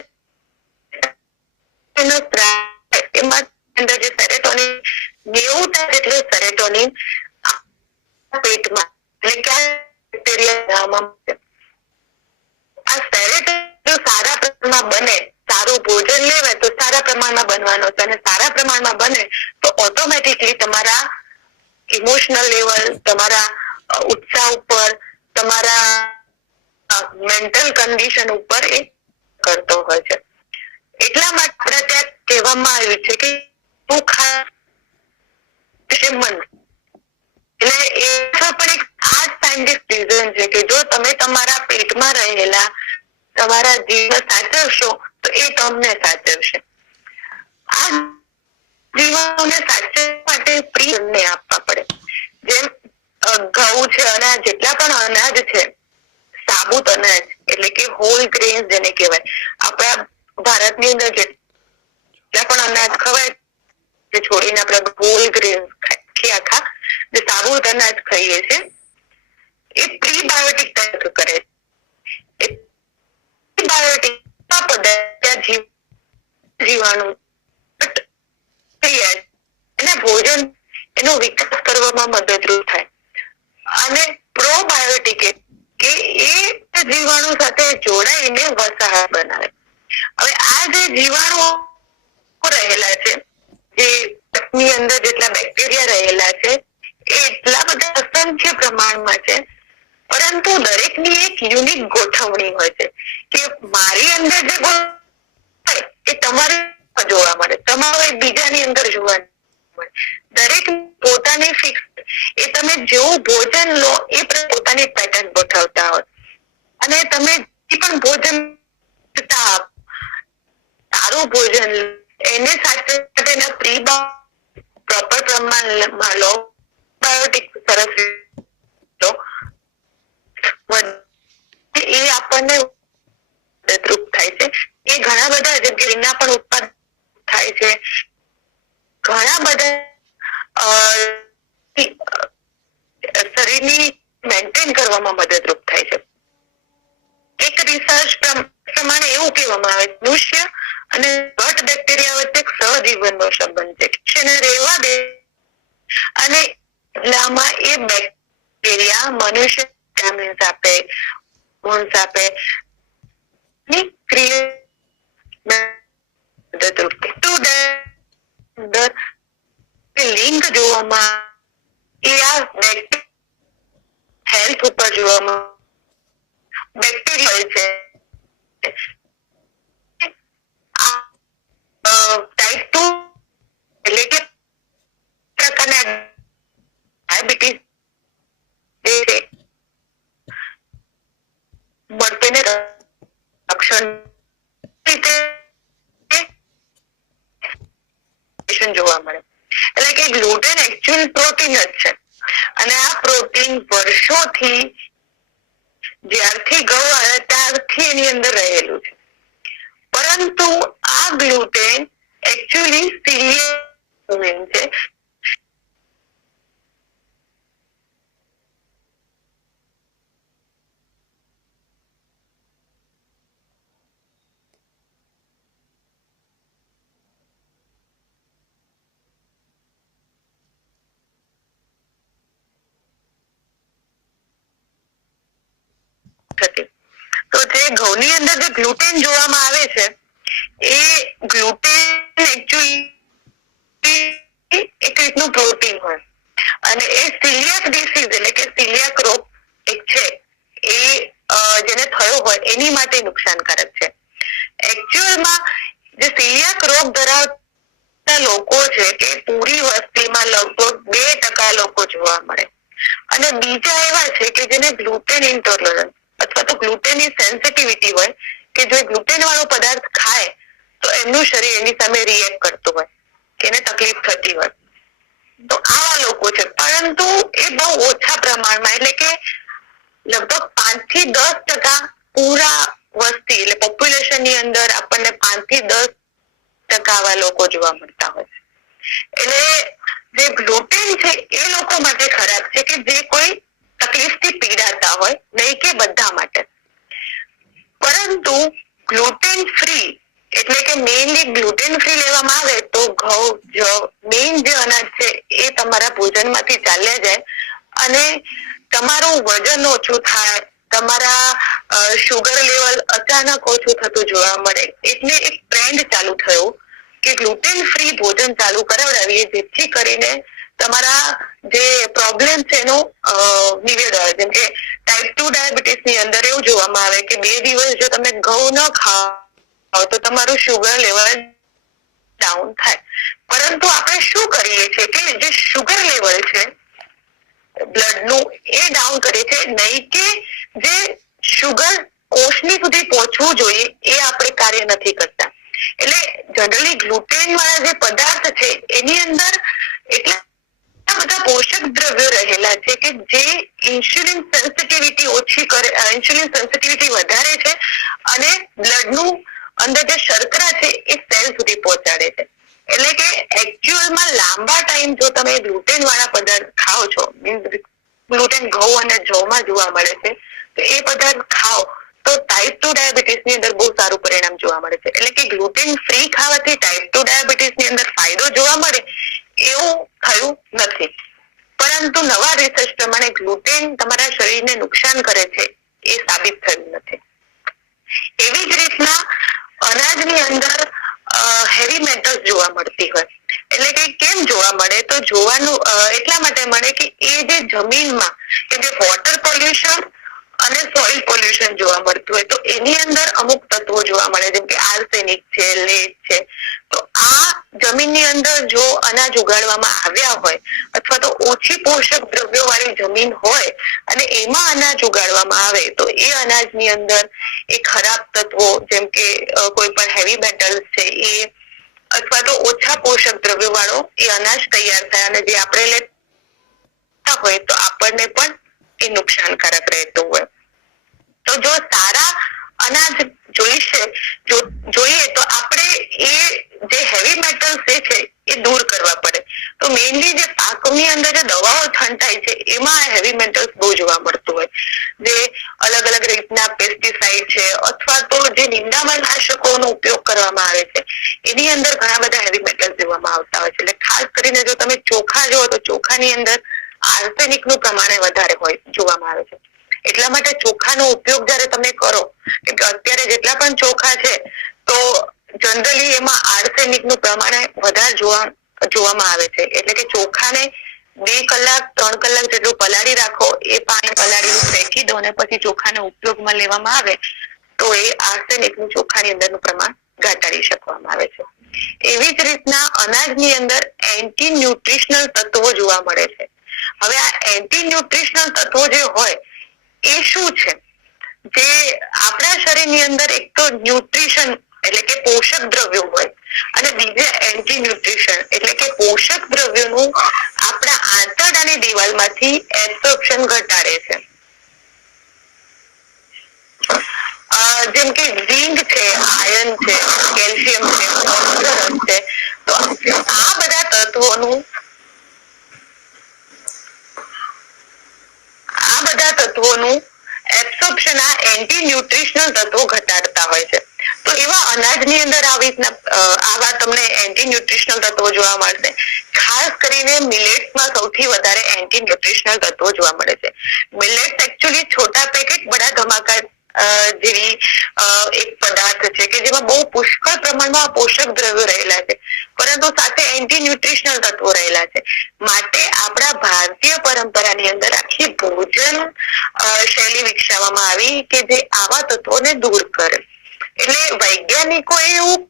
એમાં અંદર જે સેરેટોનિન 90% જેટલું સેરેટોનિન પેટમાં, એટલે કે બેક્ટેરિયા આ સેરેટોનિન સારા પ્રમાણમાં બને, સારું ભોજન લેવાય તો સારા પ્રમાણમાં બનવાનો છે અને સારા પ્રમાણમાં બને તો ઓટોમેટિકલી તમારા ઇમોશનલ લેવલ, તમારા ઉત્સાહ ઉપર, તમારા મેન્ટલ કન્ડિશન ઉપર એ કરતો હોય છે. એટલા માટે આપણે ત્યાં કહેવામાં આવ્યું છે કે તું ખા મન. એટલે એ પણ એક આ સાયન્ટિફિક રીઝન છે કે જો તમે તમારા પેટમાં રહેલા તમારા જીવને સાચવશો તો એ તમને સાચવશે. આ જીવોને સાચવવા માટે પ્રિયને આપવા પડે. જેમ ઘઉં છે, અનાજ, જેટલા પણ અનાજ છે, સાબુત અનાજ એટલે કે હોલ ગ્રેન્સ જેને કહેવાય, આપણા ભારતની અંદર જેટલા પણ અનાજ ખવાય તે છોડીને આપણે હોલ ગ્રેન્સ આખા જે સાબુત અનાજ ખાઈએ છીએ એ પ્રીબાયોટિક તરીકે કરે છે. પ્રીબાયોટિક જીવાણુ એના ભોજન એનો વિકાસ કરવામાં મદદરૂપ થાય. અને પ્રોબાયોટિક કે એ જીવાણુ સાથે જોડાઈને વસાહત બનાવે. હવે આ જે જીવાણુ રહેલા છે, જે ની અંદર જેટલા બેક્ટેરિયા રહેલા છે એ એટલા બધા અસંખ્ય પ્રમાણમાં છે, પરંતુ દરેકની એક યુનિક ગોઠવણી હોય છે કે મારી અંદર જે હોય એ તમારે જોવા મળે, તમારે બીજાની અંદર જોવા મળે. દરેક પોતાની ફિક્સ, એ તમે જેવું ભોજન લો એ પોતાની પેટર્ન ગોઠવતા હોય. અને તમે જે પણ ભોજન સારું ભોજન એને સાચવવા માટેના પ્રોપર પ્રમાણમાં લો, બાયોટિક સરસ લો, એ આપણને મદદરૂપ થાય છે. એ ઘણા બધા જેમ કે એના પણ ઉત્પાદન થાય છે, ઘણા બધા શરીરની મેન્ટેન કરવામાં મદદરૂપ થાય છે. એક રિસર્ચ પ્રમાણે એવું કહેવામાં આવે મનુષ્ય અને ગટ બેક્ટેરિયા વચ્ચે એક સહજીવનનો સંબંધ છે. એને રહેવા દે અને એટલામાં એ બેક્ટેરિયા મનુષ્ય વિટામિન્સ આપે, હોર્મોન્સ આપે, લિંક જોવામાં એ આ હેલ્થ ઉપર જોવામાં બેક્ટેરિયા છે. ટાઈપ 2 એટલે કે પ્રકારના ડાયાબિટીસ મળતેને રક્ષણ જોવા મળે. એટલે કે ગ્લુટેન એકચ્યુઅલ પ્રોટીન જ છે અને આ પ્રોટીન વર્ષોથી જ્યારથી ઘઉં આવે ત્યારથી એની અંદર રહેલું છે. પરંતુ આ ગ્લુટેન એકચ્યુઅલી સિલિયમ છે. તો જે ઘઉંની અંદર જે ગ્લુટેન જોવામાં આવે છે એ ગ્લુટેન એકચ્યુઅલી એક રીતનું પ્રોટીન હોય અને એ સિલિયાક ડિસીઝ એટલે કે સિલિયાક રોગ એક છે એ જેને થયો હોય એની માટે નુકસાનકારક છે. એકચ્યુઅલમાં જે સિલિયાક રોગ ધરાવતા લોકો છે કે પૂરી વસ્તીમાં લગભગ 2% લોકો જોવા મળે અને બીજા એવા છે કે જેને ગ્લુટેન ઇન્ટોલરન્સ અથવા તો ગ્લુટેનની સેન્સિટિવિટી હોય કે જો ગ્લુટેન વાળો પદાર્થ ખાય તો એમનું શરીર એની સામે રિએક્ટ કરતું હોય કે એને તકલીફ થતી હોય. તો આવા લોકો છે, પરંતુ એ બહુ ઓછા પ્રમાણમાં, એટલે કે લગભગ 5 થી 10% પૂરા વસ્તી એટલે પોપ્યુલેશન ની અંદર આપણને 5 થી 10% આવા લોકો જોવા મળતા હોય. એટલે જે ગ્લુટેન છે એ લોકો માટે ખરાબ છે કે જે કોઈ તકલીફથી પીડાતા હોય, નહીં કે બધા માટે. પરંતુ ગ્લુટેન ફ્રી એટલે કે મેઇનલી ગ્લુટેન ફ્રી લેવામાં આવે તો ઘઉં, જવ, મેઇન જે અનાજ છે એ તમારા ભોજનમાંથી ચાલ્યા જાય અને તમારું વજન ઓછું થાય, તમારા શુગર લેવલ અચાનક ઓછું થતું જોવા મળે. એટલે એક ટ્રેન્ડ ચાલુ થયો કે ગ્લુટેન ફ્રી ભોજન ચાલુ કરાવડાવીએ, જેથી કરીને તમારા જે પ્રોબ્લેમ છે એનો નિવેડો આવે. જેમ કે ટાઈપ 2 ડાયાબિટીસ ની અંદર એવું જોવામાં આવે કે 2 દિવસ જો તમે ઘઉં ન ખાઓ તો તમારું શુગર લેવલ ડાઉન થાય. પરંતુ આપણે શું કરીએ છીએ કે જે શુગર લેવલ છે બ્લડ નું એ ડાઉન કરે છે, નહીં કે જે શુગર કોષની સુધી પહોંચવું જોઈએ એ આપણે કાર્ય નથી કરતા. એટલે જનરલી ગ્લુટેન વાળા જે પદાર્થ છે એની અંદર એટલા બધા પોષક દ્રવ્યો રહેલા છે કે જે ઇન્સ્યુલિન સેન્સિટિવિટી ઓછી કરે, ઇન્સ્યુલિન સેન્સિટિવિટી વધારે છે અને બ્લડ નું અંદર જે શર્કરા છે એ સેલ સુધી પહોંચાડે છે. એટલે કે એકચ્યુઅલમાં લાંબા ટાઈમ જો તમે ગ્લુટેન વાળા પદાર્થ ખાઓ છો, ગ્લુટેન ઘઉં અને જવમાં જોવા મળે છે, તો એ પદાર્થ ખાઓ તો ટાઈપ 2 ડાયાબિટીસ ની અંદર બહુ સારું પરિણામ જોવા મળે છે. એટલે કે ગ્લુટેન ફ્રી ખાવાથી ટાઈપ 2 ડાયાબિટીસ ની અંદર ફાયદો જોવા મળે એવું થયું નથી. પરંતુ નવા રિસર્ચ પ્રમાણે ગ્લુટેન તમારા શરીરને નુકસાન કરે છે એ સાબિત થયું નથી. એવી જ રીતના અનાજની અંદર હેવી મેટલ્સ જોવા મળતી હોય. એટલે કે કેમ જોવા મળે? તો જોવાનું એટલા માટે મળે કે એ જે જમીનમાં કે જે વોટર પોલ્યુશન અને સોઇલ પોલ્યુશન જોવા મળતું હોય તો એની અંદર અમુક તત્વો જોવા મળે, જેમ કે આર્સેનિક છે, લેડ છે. તો આ જમીનની અંદર જો અનાજ ઉગાડવામાં આવ્યા હોય અથવા તો ઓછી પોષક દ્રવ્યો વાળી જમીન હોય અને એમાં અનાજ ઉગાડવામાં આવે તો એ અનાજની અંદર એ ખરાબ તત્વો જેમ કે કોઈ પણ હેવી મેટલ્સ છે એ અથવા તો ઓછા પોષક દ્રવ્યો વાળો એ અનાજ તૈયાર થાય અને જે આપણે લેતા હોય તો આપણને પણ એ નુકસાનકારક રહેતું હોય. તો જો સારા અનાજ જોઈએ તો આપણે એ જે હેવી મેટલ્સ છે એ દૂર કરવા પડે. તો મેઇનલી જે પાકની અંદર જે દવાઓ છંટાય છે એમાં હેવી મેટલ્સ બહુ જોવા મળતું હોય. જે અલગ અલગ રીતના પેસ્ટિસાઇડ છે અથવા તો જે નિંદામણ નાશકોનો ઉપયોગ કરવામાં આવે છે એની અંદર ઘણા બધા હેવી મેટલ્સ જોવામાં આવતા હોય છે. એટલે ખાસ કરીને જો તમે ચોખા જુઓ તો ચોખાની અંદર આર્સેનિક નું પ્રમાણ વધારે હોય જોવામાં આવે છે. એટલા માટે ચોખાનો ઉપયોગ જયારે તમે કરો, કે અત્યારે જેટલા પણ ચોખા છે તો જનરલી એમાં આર્સેનિક નું પ્રમાણ વધારે જોવામાં આવે છે. એટલે કે ચોખાને 2 કલાક 3 કલાક જેટલું પલાળી રાખો, એ પાણી પલાળીને ફેંકી દો અને પછી ચોખાને ઉપયોગમાં લેવામાં આવે તો એ આર્સેનિક નું ચોખાની અંદરનું પ્રમાણ ઘટાડી શકવામાં આવે છે. એવી જ રીતના અનાજની અંદર એન્ટી ન્યુટ્રિશનલ તત્વો જોવા મળે છે. હવે આ એન્ટી ન્યુટ્રિશનલ તત્વો જે હોય એ શું છે? જે આપણા શરીરની અંદર એક તો ન્યુટ્રિશન એટલે કે પોષક દ્રવ્યો હોય અને બીજા એન્ટી ન્યુટ્રિશન એટલે કે પોષક દ્રવ્યોનું આપણા આંતરડાની દિવાલમાંથી એબ્સોર્પ્શન ઘટાડે છે. જેમ કે ઝીંક છે, આયર્ન છે, કેલ્શિયમ છે, ફોસ્ફરસ છે. તો આ બધા તત્વોનું એબ્સોર્પ્શન આ એન્ટી ન્યુટ્રિશનલ તત્વો ઘટાડતા હોય છે. તો એવા અનાજની અંદર આવા તમને એન્ટી ન્યુટ્રિશનલ તત્વો જોવા મળશે. ખાસ કરીને મિલેટ્સમાં સૌથી વધારે એન્ટી ન્યુટ્રિશનલ તત્વો જોવા મળે છે. મિલેટ્સ એકચ્યુઅલી છોટા પેકેટ બડા ધમાકા જેવી એક પદાર્થ છે કે જેમાં બહુ પુષ્કળ પ્રમાણમાં પોષક દ્રવ્યો રહેલા છે, પરંતુ સાથે એન્ટી ન્યુટ્રિશનલ તત્વો રહેલા છે. માટે આપણા ભારતીય પરંપરાની અંદર આખી ભોજન શૈલી વિકસાવવામાં આવી કે જે આવા તત્વોને દૂર કરે. એટલે વૈજ્ઞાનિકોએ એવું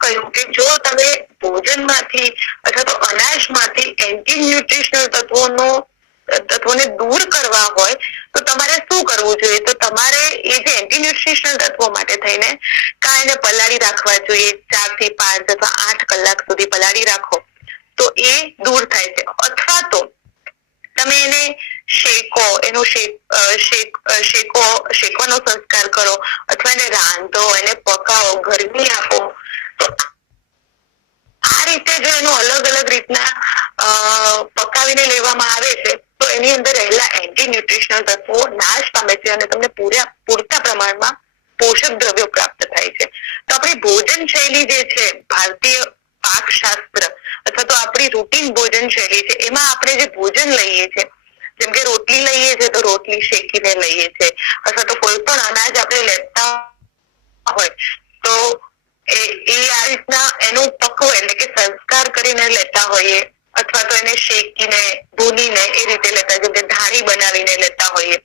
કહ્યું કે જો તમે ભોજનમાંથી અથવા તો અનાજમાંથી એન્ટી ન્યુટ્રિશનલ તત્વોને દૂર કરવા હોય તો તમારે શું કરવું જોઈએ? તો તમારે એ જે એન્ટી ન્યુટ્રિશનલ તત્વો માટે થઈને કાંઈને પલાળી રાખવા જોઈએ. 4 થી 5 અથવા 8 કલાક સુધી પલાળી રાખો તો એ દૂર થાય છે. અથવા તો તમે એને શેકો, એનો શેકવાનો સંસ્કાર કરો અથવા એને રાંધો, એને પકાવો, ગરમી આપો. તો આ રીતે જો એનું અલગ અલગ રીતના પકાવીને લેવામાં આવે છે તો એની અંદર રહેલા એન્ટી ન્યુટ્રિશનલ તત્વો નાશ પામે છે અને તમને પૂરતા પ્રમાણમાં પોષક દ્રવ્યો પ્રાપ્ત થાય છે. તો આપણી ભોજન શૈલી જે છે, ભારતીય પાકશાસ્ત્ર અથવા તો આપણી રૂટીન ભોજન શૈલી છે, એમાં આપણે જે ભોજન લઈએ છીએ, જેમ કે રોટલી લઈએ છીએ તો રોટલી શેકીને લઈએ છીએ, અથવા તો કોઈ પણ અનાજ આપણે લેતા હોય તો આ રીતના એનું પકવ એટલે કે સંસ્કાર કરીને લેતા હોઈએ, અથવા તો એને શેકીને ભૂનીને એ રીતે લેતા, જેમ કે ધારી બનાવીને લેતા હોઈએ,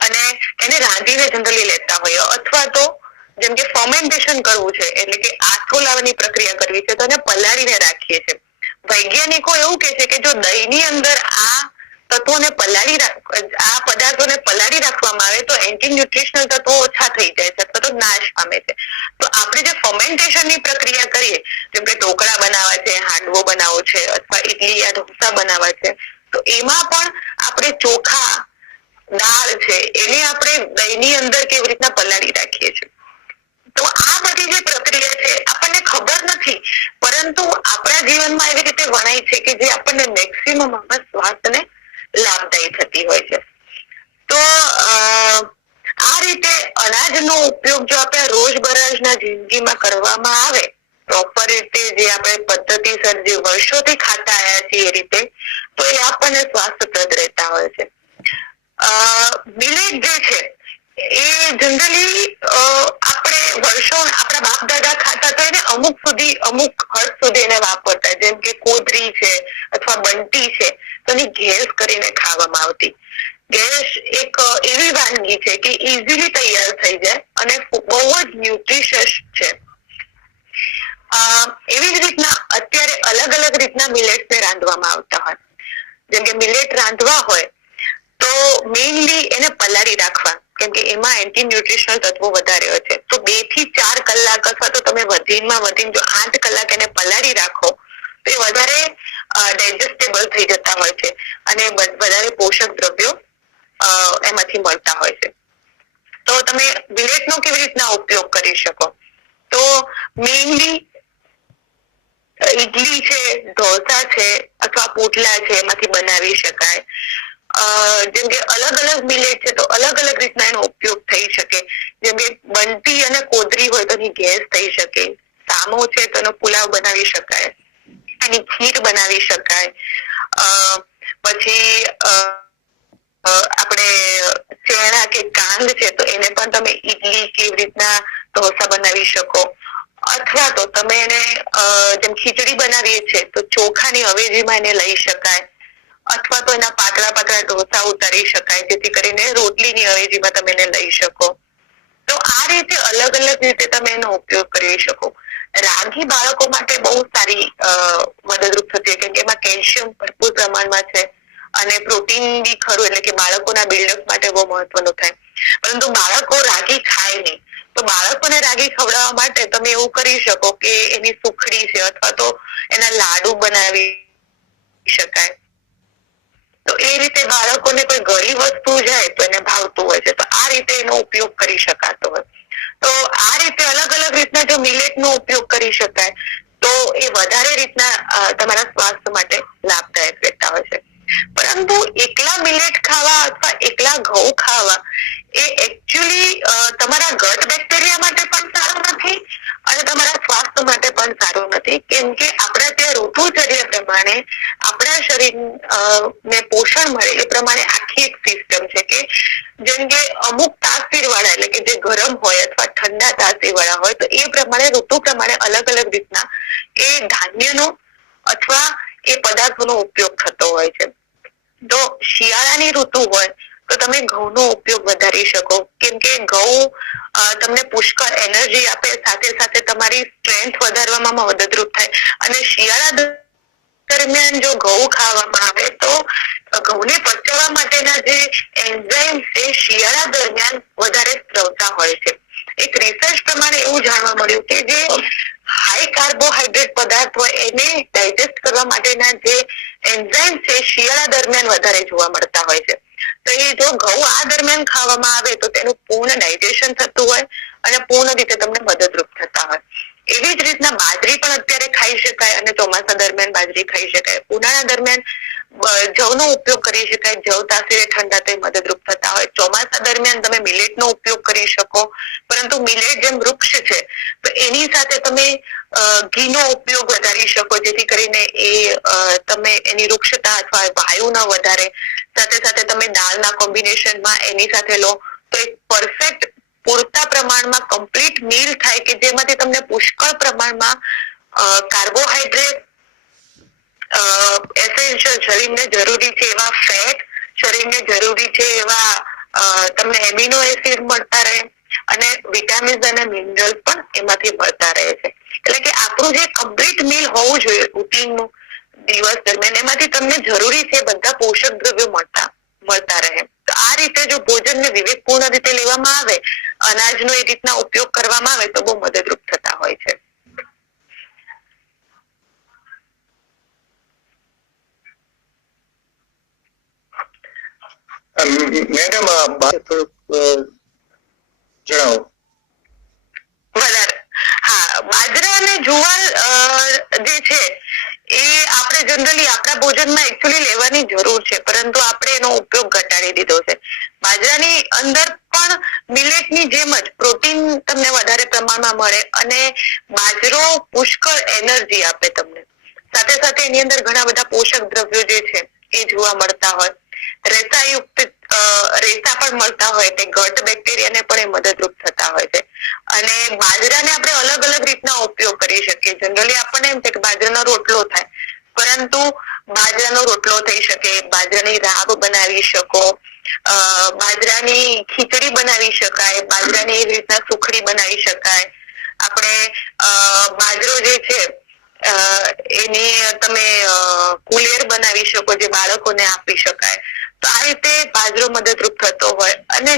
અને એને રાંધીને જનરલી લેતા હોઈએ, અથવા તો જેમ કે ફર્મેન્ટેશન કરવું છે એટલે કે આથો લાવવાની પ્રક્રિયા કરવી છે તો એને પલાળીને રાખીએ છીએ. વૈજ્ઞાનિકો એવું કહે છે કે જો દહીંની અંદર આ તત્વોને આ પદાર્થોને પલાળી રાખવામાં આવે તો એન્ટી ન્યુટ્રિશનલ તત્વો ઓછા થઈ જાય છે અથવા તો નાશ પામે છે. તો આપણે જે ફર્મેન્ટેશનની પ્રક્રિયા કરીએ, જેમ કે ઢોકળા બનાવવા છે, હાંડવો બનાવવો છે, અથવા ઇડલી યા ઢોસા બનાવવા છે, તો એમાં પણ આપણે ચોખા, દાળ છે એને આપણે દહીંની અંદર કેવી રીતના પલાળી રાખીએ છીએ. તો આ બધી જે પ્રક્રિયા છે આપણને ખબર નથી, પરંતુ આપણા જીવનમાં એવી રીતે વણાય છે કે જે આપણને મેક્સિમમ આપણા સ્વાસ્થ્યને લાભદાયી થતી હોય છે. તો આ રીતે અનાજનો ઉપયોગ જો આપણે રોજબરોજના જિંદગીમાં કરવામાં આવે પ્રોપર રીતે, જે આપણે પદ્ધતિસર જે વર્ષોથી ખાતા આવ્યા છીએ એ રીતે, તો એ આપણને સ્વાસ્થ્યપ્રદ રહેતા હોય છે. મિલેટ જે છે એ જનરલી આપણે આપણા બાપ દાદા ખાતા તો એને અમુક હદ સુધી એને વાપરતા, જેમ કે કોદરી છે અથવા બંટી છે તો એની ઘેસ કરીને ખાવામાં આવતી. ઘેસ એક એવી વાનગી છે કે ઇઝીલી તૈયાર થઈ જાય અને બહુ જ ન્યુટ્રિશિયસ છે. એવી જ રીતના અત્યારે અલગ અલગ રીતના મિલેટ્સને રાંધવામાં આવતા હોય. જેમ કે મિલેટ રાંધવા હોય તો મેઇનલી એને પલાળી રાખવા, કેમ કે એમાં એન્ટી ન્યુટ્રિશનલ તત્વો વધારે હોય છે. તો 2 થી 4 કલાક અથવા તો તમે વધીને જો 8 કલાક એને પલાળી રાખો તો એ વધારે ડાયજેસ્ટેબલ થઈ જતા હોય છે અને વધારે પોષક દ્રવ્યો એમાંથી મળતા હોય છે. તો તમે મિલેટનો કેવી રીતના ઉપયોગ કરી શકો? તો મેઇનલી ઇડલી છે, ઢોસા છે અથવા પુડલા છે એમાંથી બનાવી શકાય. જેમ કે અલગ અલગ મિલેટ છે તો અલગ અલગ રીતના એનો ઉપયોગ થઈ શકે. જેમ કે બંટી અને કોદરી હોય તો એની ગેસ થઈ શકે, સામો છે તો એનો પુલાવ બનાવી શકાય, એની ખીર બનાવી શકાય. પછી આપણે ચેણા કે કાંદ છે તો એને પણ તમે ઇડલી કેવી રીતના ઢોસા બનાવી શકો, અથવા તો તમે એને જેમ ખીચડી બનાવીએ છીએ તો ચોખાની અવેજીમાં એને લઈ શકાય, અથવા તો એના પાતળા પાતળા ઢોસા ઉતારી શકાય જેથી કરીને રોટલીની અવેજીમાં તમે એને લઈ શકો. તો આ રીતે અલગ અલગ રીતે તમે એનો ઉપયોગ કરી શકો. રાગી બાળકો માટે બહુ સારી મદદરૂપ થતી હોય, કેમ કે એમાં કેલ્શિયમ ભરપૂર પ્રમાણમાં છે અને પ્રોટીન બી ખરું, એટલે કે બાળકોના બિલ્ડઅપ માટે બહુ મહત્વનું થાય. પરંતુ બાળકો રાગી ખાય નહીં, તો બાળકોને રાગી ખવડાવવા માટે તમે એવું કરી શકો કે એની સુખડી છે અથવા તો એના લાડુ બનાવી શકાય. તો એ રીતે બાળકોને કોઈ ગળી વસ્તુ જાય તો એને ભાવતું હોય છે, તો આ રીતે એનો ઉપયોગ કરી શકાતો હોય. તો આ રીતે અલગ અલગ રીતના જો મિલેટનો ઉપયોગ કરી શકાય તો એ વધારે રીતના તમારા સ્વાસ્થ્ય માટે લાભદાયક રહેતા હોય છે. પરંતુ એકલા મિલેટ ખાવા અથવા એકલા ઘઉં ખાવા એ એકચ્યુઅલી તમારા ગટ બેક્ટેરિયા માટે પણ સારું નથી અને તમારા સ્વાસ્થ્ય માટે પણ સારું નથી, કેમ કે આપણા ત્યાં ઋતુચર્યા પ્રમાણે આપણા શરીર ને પોષણ મળે એ પ્રમાણે આખી એક સિસ્ટમ છે કે જેમ કે અમુક તાસીર વાળા એટલે કે જે ગરમ હોય અથવા ઠંડા તાસીર વાળા હોય તો એ પ્રમાણે ઋતુ પ્રમાણે અલગ અલગ રીતના એ ધાન્યનો અથવા એ પદાર્થોનો ઉપયોગ થતો હોય છે. તો શિયાળાની ઋતુ હોય તો તમે ઘઉંનો ઉપયોગ વધારી શકો, કેમ કે ઘઉં તમને પુષ્કળ એનર્જી આપે, સાથે સાથે તમારી સ્ટ્રેન્થ વધારવામાં મદદરૂપ થાય. અને શિયાળા દરમિયાન જો ઘઉં ખાવામાં આવે તો ઘઉંને પચાવવા માટેના જે એન્ઝાઇમ છે શિયાળા દરમિયાન વધારે સ્ત્રવતા હોય છે. એક રિસર્ચ પ્રમાણે એવું જાણવા મળ્યું કે જે હાઈ કાર્બોહાઈડ્રેટ પદાર્થ હોય એને ડાયજેસ્ટ કરવા માટેના જે એન્ઝાઇમ છે શિયાળા દરમિયાન વધારે જોવા મળતા હોય છે. તો એ જો ઘઉં આ દરમિયાન ખાવામાં આવે તો તેનું પૂર્ણ ડાયજેશન થતું હોય અને પૂર્ણ રીતે તમને મદદરૂપ થતા હોય. એવી જ રીતના બાજરી પણ અત્યારે ખાઈ શકાય અને ચોમાસા દરમિયાન બાજરી ખાઈ શકાય. ઉનાળા દરમિયાન જવનો ઉપયોગ કરી શકાય, જવ તાસીરે ઠંડા તે મદદરૂપ થતા હોય. ચોમાસા દરમિયાન તમે મિલેટનો ઉપયોગ કરી શકો, પરંતુ મિલેટ જેમ વૃક્ષ છે તો એની સાથે તમે ઘીનો ઉપયોગ વધારી શકો જેથી કરીને એ તમે એની વૃક્ષતા અથવા વાયુ ન વધારે. સાથે સાથે તમે દાળના કોમ્બિનેશનમાં એની સાથે લો તો એક પરફેક્ટ પૂરતા પ્રમાણમાં કમ્પ્લીટ મીલ થાય કે જેમાંથી તમને પુષ્કળ પ્રમાણમાં કાર્બોહાઈડ્રેટ, એસેન્શિયલ શરીરને જરૂરી છે એવા ફેટ, શરીરને જરૂરી છે એવા તમને એમિનો એસિડ મળતા રહે અને વિટામિન્સ અને મિનરલ પણ એમાંથી મળતા રહે છે. એટલે કે આપણું જે કમ્પ્લીટ મીલ હોવું જોઈએ રૂટીનનું દિવસ દરમિયાન એમાંથી તમને જરૂરી છે બધા પોષક દ્રવ્યો મળતા રહે. તો આ રીતે જો ભોજનને વિવેકપૂર્ણ રીતે લેવામાં આવે, અનાજનો એ રીતના ઉપયોગ કરવામાં આવે તો બહુ મદદરૂપ થતા હોય છે. મેડમ જણાવો. વધારે હા, બાજરા અને જુવાર જે છે એ આપણે જનરલી આપણા ભોજનમાં એકચ્યુઅલી લેવાની જરૂર છે, પરંતુ આપણે એનો ઉપયોગ ઘટાડી દીધો છે. બાજરાની અંદર પણ મિલેટની જેમ જ પ્રોટીન તમને વધારે પ્રમાણમાં મળે અને બાજરો પુષ્કળ એનર્જી આપે તમને. સાથે સાથે એની અંદર ઘણા બધા પોષક દ્રવ્યો જે છે એ જોવા મળતા હોય. રેસાયુક્ત રેસા પણ મળતા હોય તે ગટ બેક્ટેરિયાને પણ એ મદદરૂપ થતા હોય છે. અને બાજરાને આપણે અલગ અલગ રીતના ઉપયોગ કરી શકીએ. જનરલી આપણને એમ છે કે બાજરાનો રોટલો થાય, પરંતુ બાજરાનો રોટલો થઈ શકે, બાજરાની રાબ બનાવી શકો, બાજરાની ખીચડી બનાવી શકાય, બાજરાની એવી રીતના સુખડી બનાવી શકાય. આપણે બાજરો જે છે એની તમે કુલેર બનાવી શકો જે બાળકોને આપી શકાય. તો આ રીતે બાજરો મદદરૂપ થતો હોય. અને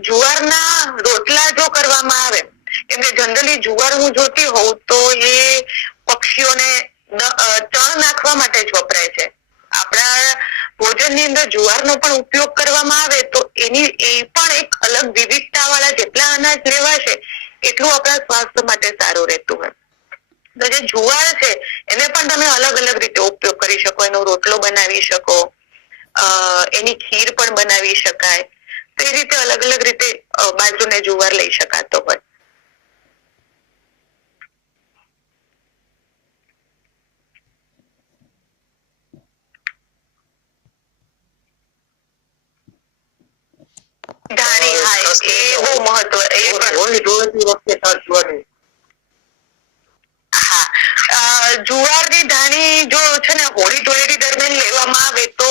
જુવારના રોટલા જો કરવામાં આવે, કેમ કે જનરલી જુવાર હું જોતી હોઉં તો એ પક્ષીઓને ચણ નાખવા માટે જ વપરાય છે. આપણા ભોજનની અંદર જુવારનો પણ ઉપયોગ કરવામાં આવે તો એ પણ એક અલગ વિવિધતા વાળા જેટલા અનાજ લેવાશે એટલું આપણા સ્વાસ્થ્ય માટે સારું રહેતું હોય. તો જે જુવાર છે એને પણ તમે અલગ અલગ રીતે ઉપયોગ કરી શકો. એનો રોટલો બનાવી શકો, એની ખીર પણ બનાવી શકાય. તો એ રીતે અલગ અલગ રીતે બાજરો ને જુવાર લઈ શકાતો હોય. ધાણી, હા, એ બહુ મહત્વ. એ પણ હોળી ધૂળેટી વખતે ખાસ જોવાની. હા, જુવારની ધાણી જો છે ને હોળી ધૂળેટી દરમિયાન લેવામાં આવે તો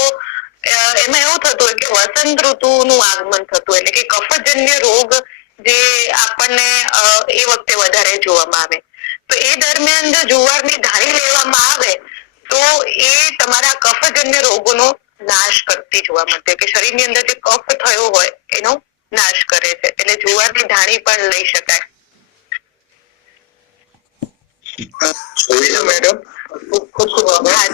એમાં એવું થતું હોય કે વસંત ઋતુનું આગમન થતું હોય, એટલે કે કફજન્ય રોગ જે આપણને એ વખતે વધારે જોવામાં આવે. તો એ દરમિયાન જો જુવારની ધાણી લેવામાં આવે તો એ તમારા કફજન્ય રોગોનો નાશ કરતી જોવા મળતી, કે શરીરની અંદર જે કફ થયો હોય એનો નાશ કરે છે. એટલે જુવારની ધાણી પણ લઈ શકાય. મેડમ ખૂબ ખૂબ આભાર.